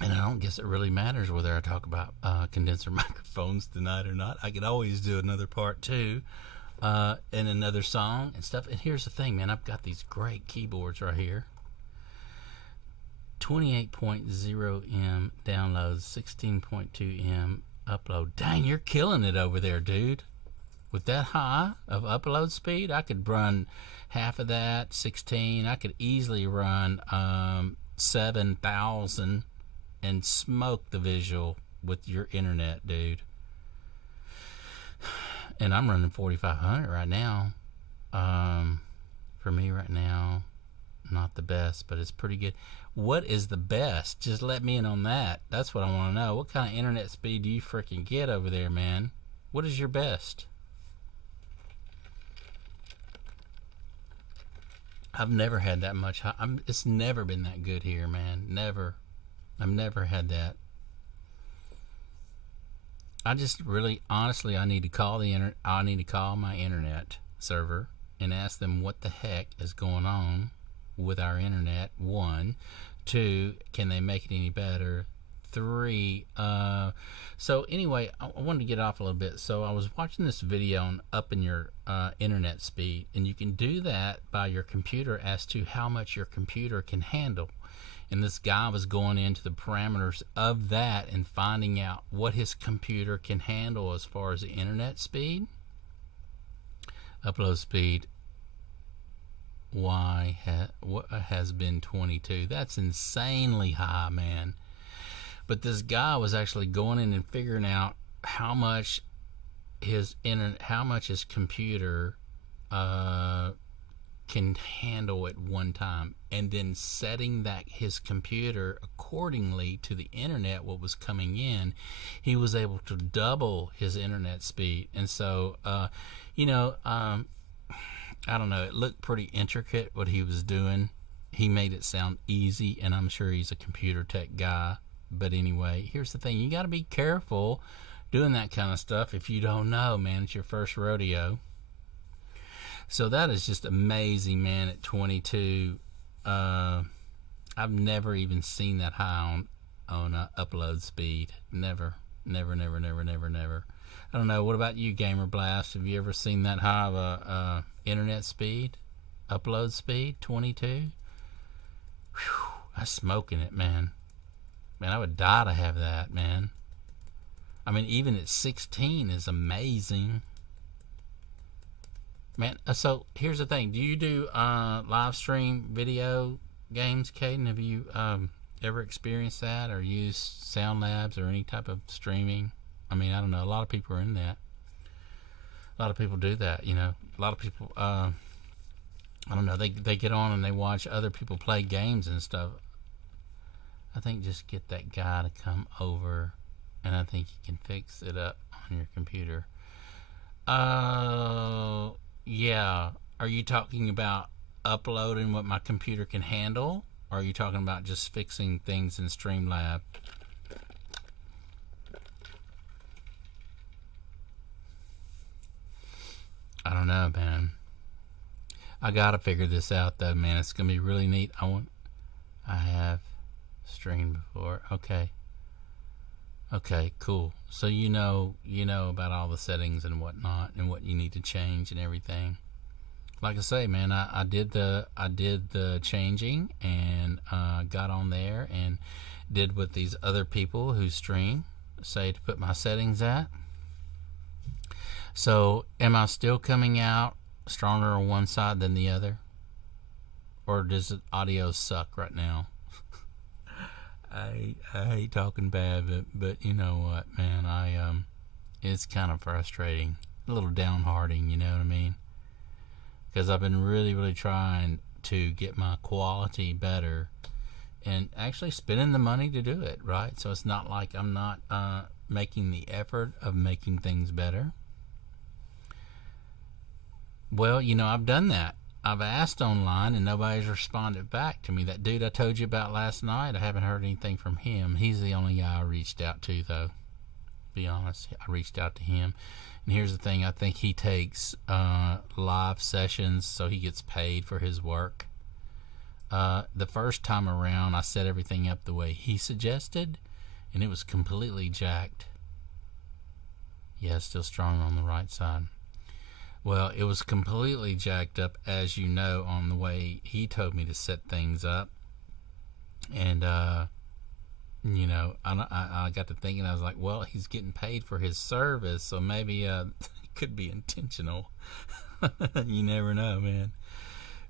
And I don't guess it really matters whether I talk about condenser microphones tonight or not. I could always do another part two and another song and stuff. And here's the thing, man. I've got these great keyboards right here. 28.0 M downloads, 16.2 M upload. Dang, you're killing it over there, dude. With that high of upload speed, I could run half of that, 16. I could easily run 7,000 and smoke the visual with your internet, dude. And I'm running 4,500 right now. For me right now, not the best, but it's pretty good. What is the best? Just let me in on that. That's what I want to know. What kind of internet speed do you freaking get over there, man? What is your best? I've never had that much high. It's never been that good here, man. Never. I've never had that. I just really, honestly, I need to call my internet server and ask them what the heck is going on with our internet. 1, 2, can they make it any better? 3, so anyway, I wanted to get off a little bit. So I was watching this video on upping your internet speed, and you can do that by your computer as to how much your computer can handle. And this guy was going into the parameters of that and finding out what his computer can handle as far as the internet speed. Upload speed has been 22. That's insanely high, man. But this guy was actually going in and figuring out how much his computer can handle at one time, and then setting his computer accordingly to the internet, what was coming in. He was able to double his internet speed. And so I don't know, it looked pretty intricate what he was doing. He made it sound easy, and I'm sure he's a computer tech guy. But anyway, here's the thing, you got to be careful doing that kind of stuff if you don't know, man. It's your first rodeo. So that is just amazing, man. At 22, I've never even seen that high on upload speed. Never. I don't know. What about you, Gamer Blast? Have you ever seen that high of a internet speed, upload speed? 22. Whew, I'm smoking it, man. Man, I would die to have that, man. I mean, even at 16 is amazing. Man, so here's the thing. Do you do live stream video games, Caden? Have you ever experienced that or used Sound Labs or any type of streaming? I mean, I don't know. A lot of people are in that. A lot of people do that, you know. A lot of people, I don't know, they get on and they watch other people play games and stuff. I think just get that guy to come over, and I think he can fix it up on your computer. Yeah. Are you talking about uploading what my computer can handle? Or are you talking about just fixing things in Streamlab? know, man. I gotta figure this out, though, man. It's gonna be really neat. I have streamed before. Okay, cool. So you know about all the settings and whatnot, and what you need to change and everything. Like I say, man, I did the changing, and got on there and did what these other people who stream say to put my settings at. So am I still coming out stronger on one side than the other, or does the audio suck right now? I hate talking bad, but you know what, man, it's kind of frustrating, a little downhearting, you know what I mean? Because I've been really trying to get my quality better, and actually spending the money to do it, right? So it's not like I'm not making the effort of making things better. Well, I've done that. I've asked online and nobody's responded back to me. That dude I told you about last night, I haven't heard anything from him. He's the only guy I reached out to, though. Be honest, I reached out to him. And here's the thing, I think he takes live sessions, so he gets paid for his work. The first time around, I set everything up the way he suggested, and it was completely jacked. Yeah, still strong on the right side. Well, it was completely jacked up, as you know, on the way he told me to set things up. And, I got to thinking, I was like, well, he's getting paid for his service, so maybe it could be intentional. You never know, man.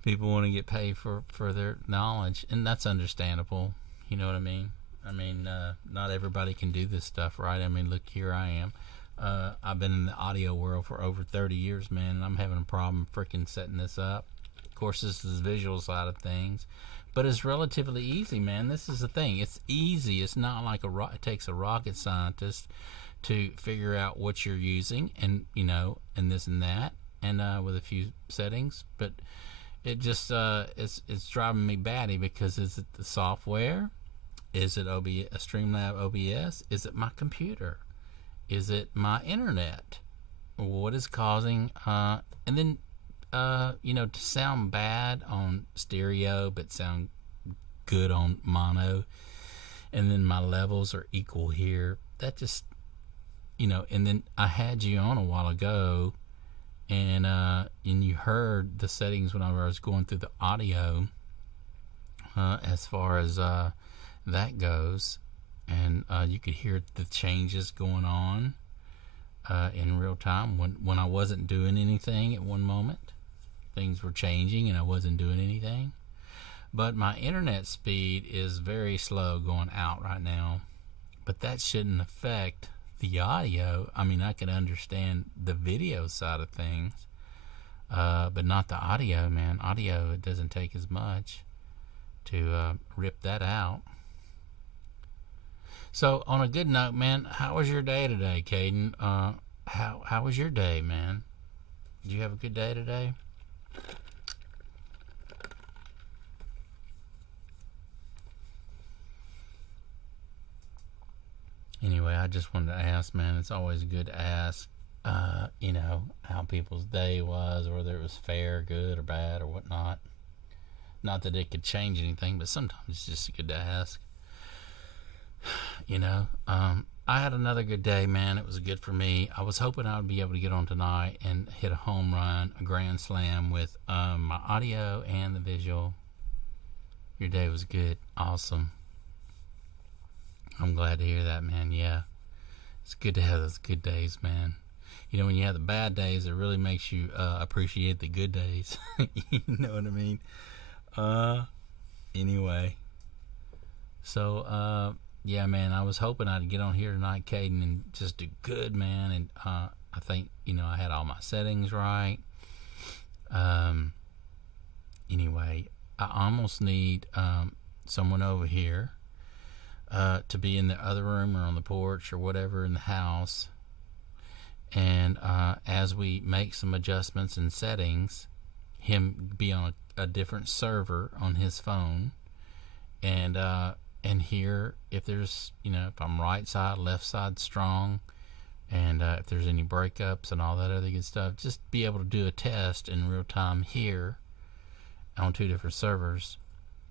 People want to get paid for their knowledge, and that's understandable. You know what I mean? Not everybody can do this stuff, right? Look, here I am. I've been in the audio world for over 30 years, man, and I'm having a problem freaking setting this up. Of course, this is the visual side of things, but it's relatively easy, man. This is the thing. It's easy. It's not like it takes a rocket scientist to figure out what you're using, and and this and that, and with a few settings. But it just it's driving me batty, because is it the software? Is it Streamlab OBS? Is it my computer? Is it my internet? What is causing and then to sound bad on stereo but sound good on mono, and then my levels are equal here? That just and then I had you on a while ago, and you heard the settings when I was going through the audio, as far as that goes. And you could hear the changes going on in real time. When I wasn't doing anything at one moment, things were changing and I wasn't doing anything. But my internet speed is very slow going out right now. But that shouldn't affect the audio. I can understand the video side of things, but not the audio, man. Audio, it doesn't take as much to rip that out. So, on a good note, man, how was your day today, Caden? How was your day, man? Did you have a good day today? Anyway, I just wanted to ask, man. It's always good to ask, how people's day was, whether it was fair, good, or bad, or whatnot. Not that it could change anything, but sometimes it's just good to ask. I had another good day, man. It was good for me. I was hoping I would be able to get on tonight and hit a home run, a grand slam with my audio and the visual. Your day was good. Awesome. I'm glad to hear that, man. Yeah. It's good to have those good days, man. When you have the bad days, it really makes you appreciate the good days. You know what I mean? Anyway. So, yeah, man, I was hoping I'd get on here tonight, Caden, and just do good, man. And I think, I had all my settings right. Anyway, I almost need someone over here to be in the other room or on the porch or whatever in the house. And as we make some adjustments and settings, him be on a different server on his phone, and hear if there's, if I'm right side, left side strong, and if there's any breakups and all that other good stuff, just be able to do a test in real time here on 2 different servers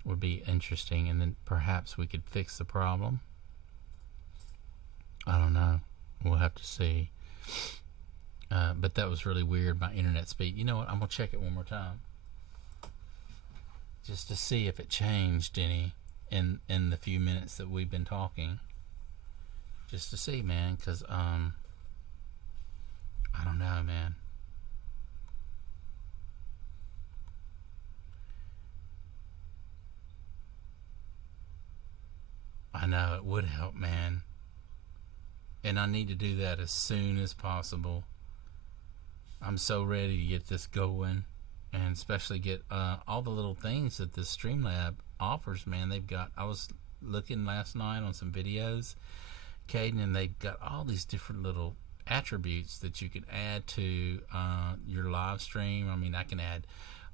would be interesting, and then perhaps we could fix the problem. I don't know. We'll have to see. But that was really weird, my internet speed. You know what? I'm going to check it one more time just to see if it changed any in the few minutes that we've been talking. Just to see, man, because I don't know, man. I know it would help, man, and I need to do that as soon as possible. I'm so ready to get this going, and especially get all the little things that this Streamlab offers, man. They've got, I was looking last night on some videos, Caden, and they've got all these different little attributes that you can add to your live stream. I mean, I can add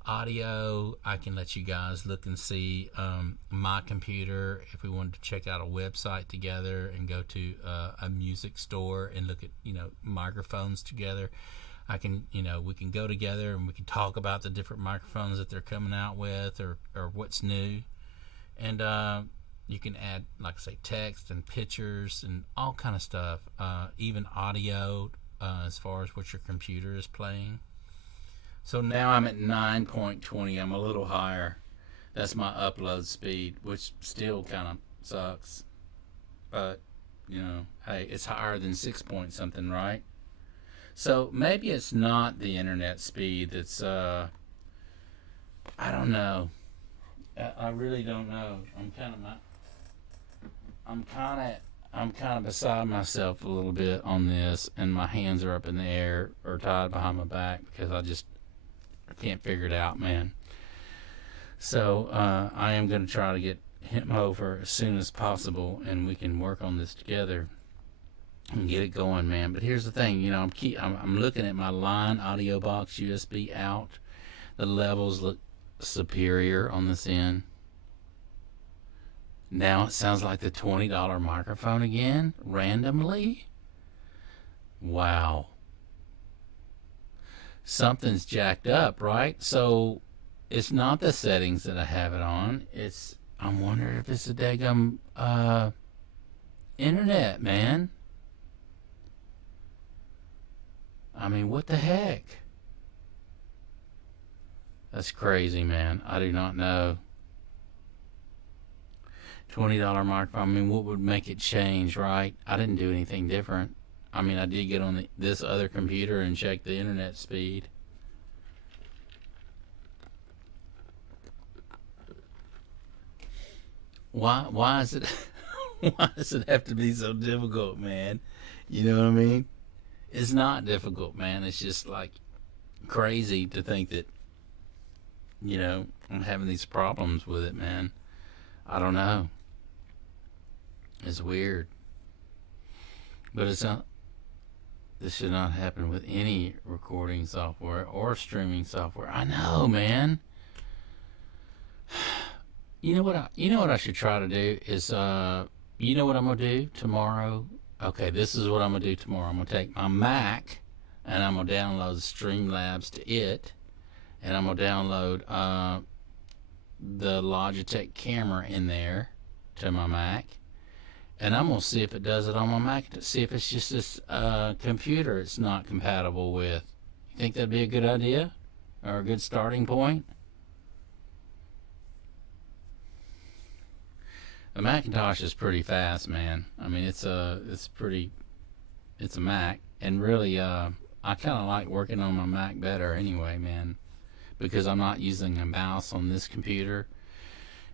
audio. I can let you guys look and see my computer if we wanted to check out a website together and go to a music store and look at, you know, microphones together. I can, you know, we can go together and we can talk about the different microphones that they're coming out with, or what's new. And you can add, like I say, text and pictures and all kind of stuff, even audio as far as what your computer is playing. So now I'm at 9.20. I'm a little higher. That's my upload speed, which still kind of sucks. But, you know, hey, it's higher than 6 point something, right? So maybe it's not the internet speed that's, I don't know. I really don't know. I'm kind of beside myself a little bit on this, and my hands are up in the air or tied behind my back because I can't figure it out, man. So I am going to try to get him over as soon as possible, and we can work on this together and get it going, man. But here's the thing, you know, I'm looking at my line audio box USB out. The levels look superior on this end. Now it sounds like the $20 microphone again, randomly. Wow. Something's jacked up, right? So it's not the settings that I have it on. I'm wondering if it's the daggum internet, man. I mean, what the heck? That's crazy, man. I do not know. $20 microphone. I mean, what would make it change, right? I didn't do anything different. I mean, I did get on this other computer and check the internet speed. Why is it why does it have to be so difficult, man? You know what I mean? It's not difficult, man. It's just like crazy to think that, you know, I'm having these problems with it, man. I don't know. It's weird. But it's not. This should not happen with any recording software or streaming software. I know, man. You know what I should try to do is you know what I'm gonna do tomorrow? Okay, this is what I'm gonna do tomorrow. I'm gonna take my Mac and I'm gonna download Streamlabs to it, and I'm gonna download the Logitech camera in there to my Mac, and I'm gonna see if it does it on my Mac, to see if it's just this computer it's not compatible with. You think that'd be a good idea or a good starting point? The Macintosh is pretty fast, man. I mean, it's a Mac, and really I kind of like working on my Mac better anyway, man, because I'm not using a mouse on this computer,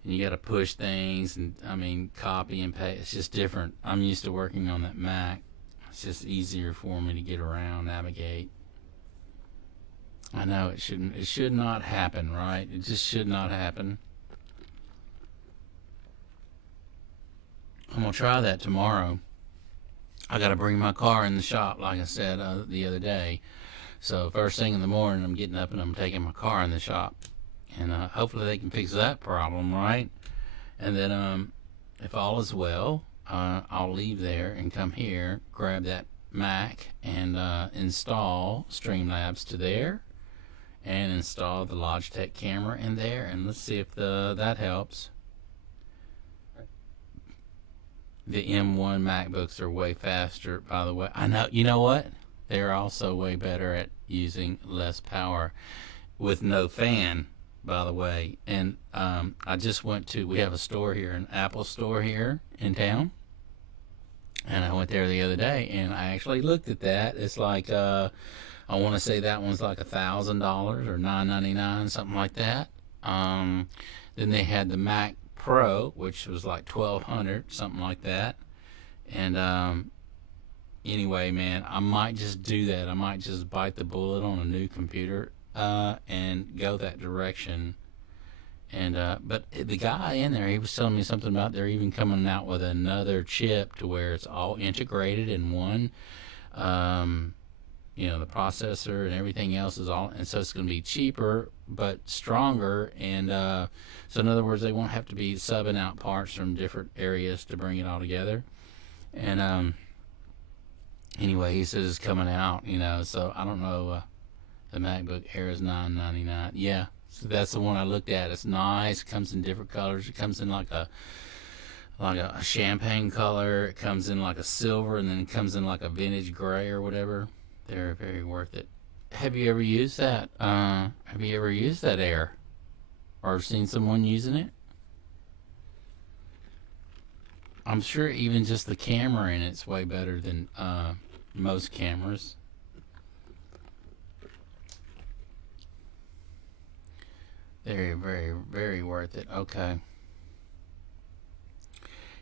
and you got to push things, and I mean, copy and paste. It's just different. I'm used to working on that Mac. It's just easier for me to get around, navigate. I know it should not happen, right? It just should not happen. I'm gonna try that tomorrow. I gotta bring my car in the shop, like I said the other day. So first thing in the morning, I'm getting up and I'm taking my car in the shop, and hopefully they can fix that problem, right? And then if all is well, I'll leave there and come here, grab that Mac and install Streamlabs to there, and install the Logitech camera in there, and let's see if that helps. The M1 MacBooks are way faster, by the way. I know, you know what? They're also way better at using less power with no fan, by the way. And I just went to, we have a store here, an Apple store here in town. And I went there the other day, and I actually looked at that. It's like, I want to say that one's like $1,000 or $999, something like that. Then they had the Mac Pro, which was like $1,200, something like that. And anyway, man, I might just do that. I might just bite the bullet on a new computer and go that direction. And but the guy in there, he was telling me something about they're even coming out with another chip to where it's all integrated in one. You know, the processor and everything else is all, and so it's going to be cheaper but stronger. And so in other words, they won't have to be subbing out parts from different areas to bring it all together. And anyway, he says it's coming out, you know. So I don't know. The MacBook Air is $999. Yeah, so that's the one I looked at. It's nice. It comes in different colors. It comes in like a champagne color. It comes in like a silver, and then it comes in like a vintage gray or whatever. They're very worth it. Have you ever used that? Have you ever used that Air, or seen someone using it? I'm sure even just the camera in it's way better than most cameras. Very, very, very worth it. Okay.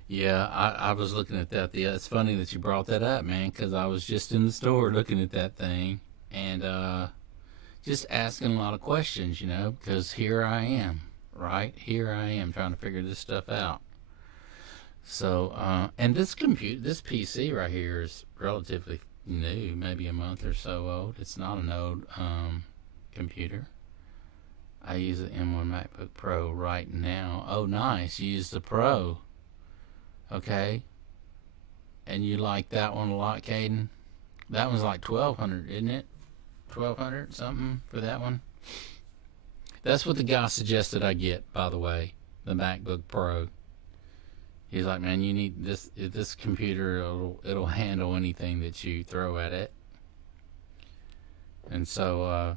Yeah, I was looking at that. Yeah, it's funny that you brought that up, man, because I was just in the store looking at that thing and just asking a lot of questions, you know, because here I am, right? Here I am trying to figure this stuff out. So, and this PC right here is relatively new, maybe a month or so old. It's not an old computer. I use the M1 MacBook Pro right now. Oh, nice. You use the Pro. Okay. And you like that one a lot, Caden? That one's like $1,200, isn't it? $1,200 something for that one. That's what the guy suggested I get, by the way. The MacBook Pro. He's like, man, you need this computer. It'll handle anything that you throw at it. And so,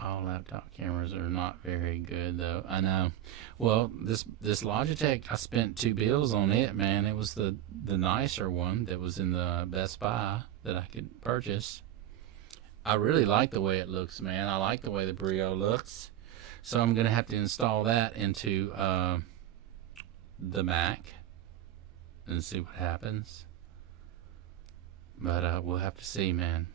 all laptop cameras are not very good, though. I know. Well, this Logitech, I spent $2 on it, man. It was the nicer one that was in the Best Buy that I could purchase. I really like the way it looks, man. I like the way the Brio looks. So I'm going to have to install that into the Mac and see what happens. But we'll have to see, man.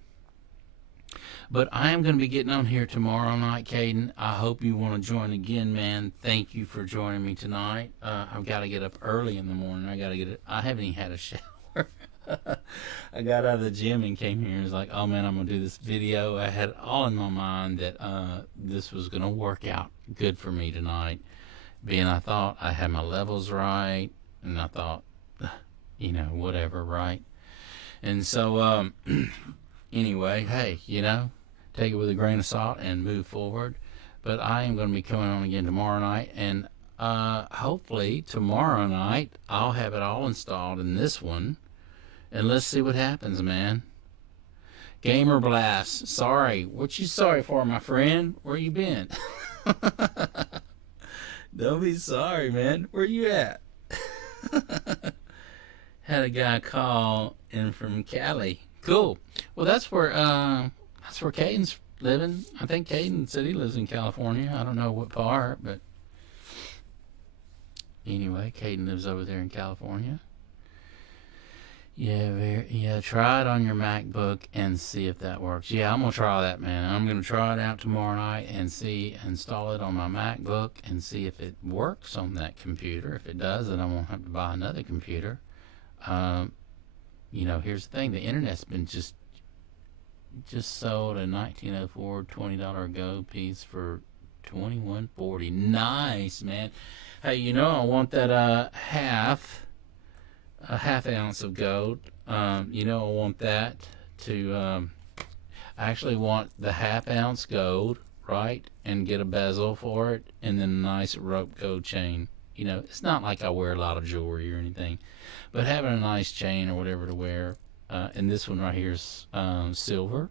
But I am going to be getting on here tomorrow night, Caden. I hope you want to join again, man. Thank you for joining me tonight. I've got to get up early in the morning. I haven't even had a shower. I got out of the gym and came here and was like, oh man, I'm going to do this video. I had all in my mind that this was going to work out good for me tonight. Being I thought I had my levels right, and I thought, you know, whatever, right? And so, anyway, hey, you know, take it with a grain of salt and move forward. But I am going to be coming on again tomorrow night, and hopefully tomorrow night I'll have it all installed in this one, and let's see what happens, man. Gamer Blast, sorry. What you sorry for, my friend? Where you been? Don't be sorry, man. Where you at? Had a guy call in from Cali. Cool. Well, that's where Caden's living. I think Caden said he lives in California. I don't know what part, but anyway, Caden lives over there in California. Yeah, try it on your MacBook and see if that works. Yeah, I'm gonna try that, man. I'm gonna try it out tomorrow night and install it on my MacBook and see if it works on that computer. If it does, then I won't have to buy another computer. You know, here's the thing: the internet's been just sold a 1904 $20 Go piece for $21.40. Nice, man. Hey, you know, I want that half ounce of gold. You know, I want that to, I actually want the 1/2 ounce gold, right? And get a bezel for it, and then a nice rope gold chain. You know, it's not like I wear a lot of jewelry or anything, but having a nice chain or whatever to wear. And this one right here is silver,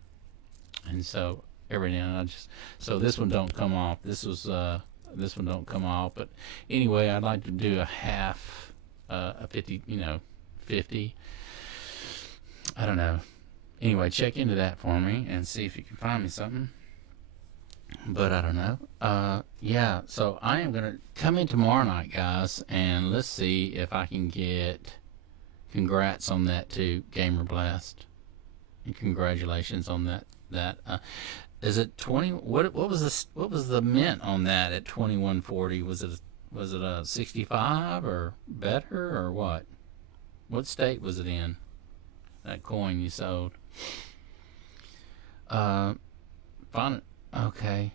and so every now and then so this one don't come off. This one don't come off. But anyway, I'd like to do a half, a 50, 50. I don't know. Anyway, check into that for me and see if you can find me something. But I don't know. Yeah, so I am going to come in tomorrow night, guys, and let's see if I can get congrats on that too, Gamer Blast. And congratulations on that. Is it 20? What was the mint on that at 2140? Was it a 65 or better or what? What state was it in? That coin you sold. Fine. Okay.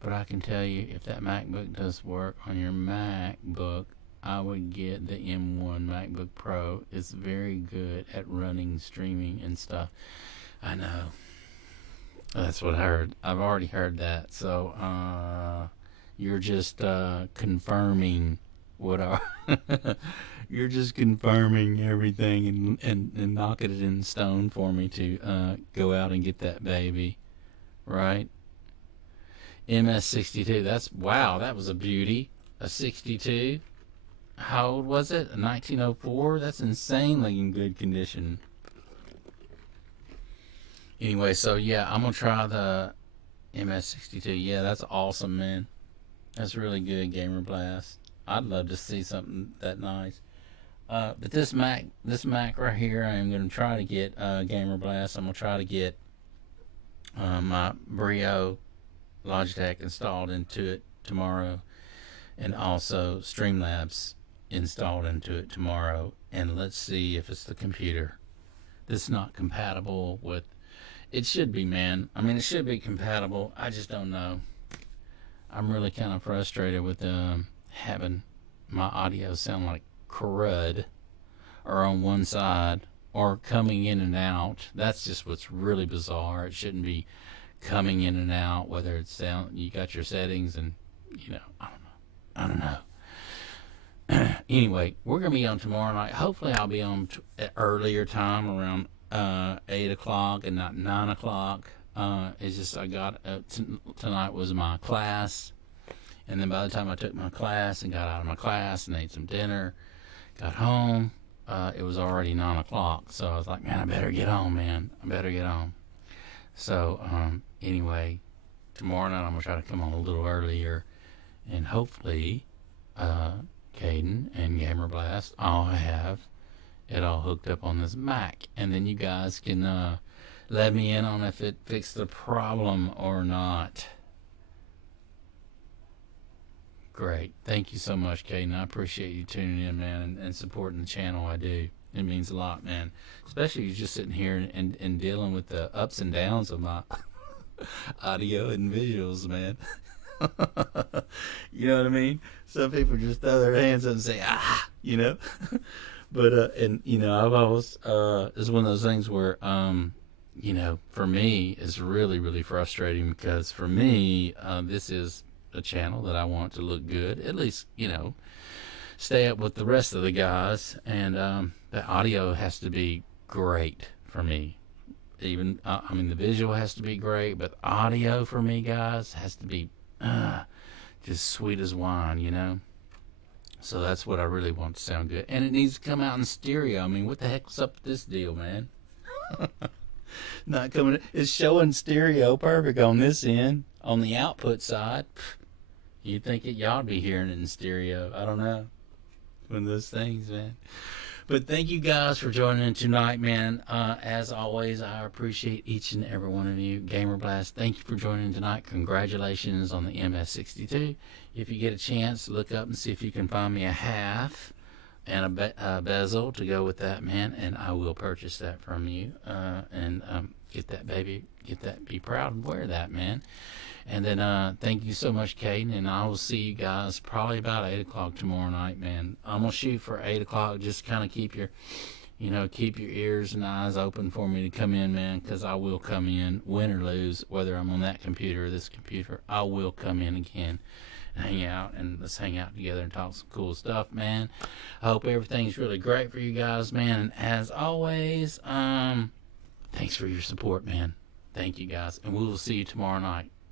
But I can tell you, if that MacBook does work on your MacBook, I would get the M1 MacBook Pro. It's very good at running, streaming, and stuff. I know. That's what I heard. I've already heard that. So, you're just confirming what I... You're just confirming everything and knocking it in stone for me to go out and get that baby. Right? MS62. Wow, that was a beauty. A 62. How old was it? A 1904? That's insanely in good condition. Anyway, so yeah, I'm going to try the MS62. Yeah, that's awesome, man. That's really good, Gamer Blast. I'd love to see something that nice. But this Mac right here, I am going to try to get Gamer Blast. I'm going to try to get my Brio Logitech installed into it tomorrow, and also Streamlabs installed into it tomorrow. And let's see if it's the computer that's not compatible with. It should be, man. I mean, it should be compatible. I just don't know. I'm really kind of frustrated with having my audio sound like crud, or on one side, or coming in and out. That's just what's really bizarre. It shouldn't be coming in and out, whether it's sound, you got your settings, and I don't know. Anyway, we're gonna be on tomorrow night. Hopefully I'll be on at earlier time, around 8 o'clock and not 9 o'clock. It's just I got tonight was my class, and then by the time I took my class and got out of my class and ate some dinner, got home, it was already 9 o'clock. So I was like, man, I better get on, man. I better get on. So anyway, tomorrow night I'm gonna try to come on a little earlier, and hopefully Caden and Gamer Blast all have it all hooked up on this Mac, and then you guys can let me in on if it fixed the problem or not. Great. Thank you so much, Caden. I appreciate you tuning in, man, and supporting the channel. I do. It means a lot, man. Especially you just sitting here and dealing with the ups and downs of my audio and visuals, man. You know what I mean? Some people just throw their hands up and say, But, and, I've always, it's one of those things where, for me, it's really, really frustrating, because for me, this is a channel that I want to look good, at least, stay up with the rest of the guys, and the audio has to be great for me. Even, the visual has to be great, but audio for me, guys, has to be just sweet as wine, So that's what I really want to sound good. And it needs to come out in stereo. I mean, what the heck's up with this deal, man? Not coming. It's showing stereo perfect on this end. On the output side, you'd think y'all be hearing it in stereo. I don't know. One of those things, man. But thank you guys for joining in tonight, man. As always, I appreciate each and every one of you. Gamer Blast, thank you for joining tonight. Congratulations on the MS62. If you get a chance, look up and see if you can find me a half and a bezel to go with that, man, and I will purchase that from you, and get that baby, be proud and wear that, man. And then thank you so much, Caden, and I will see you guys probably about 8 o'clock tomorrow night, man. I'm gonna shoot for 8 o'clock, just kind of keep your you know, keep your ears and eyes open for me to come in, man, because I will come in, win or lose, whether I'm on that computer or this computer. I will come in again and hang out, and let's hang out together and talk some cool stuff, man. I hope everything's really great for you guys, man. And as always, thanks for your support, man. Thank you, guys, and we will see you tomorrow night.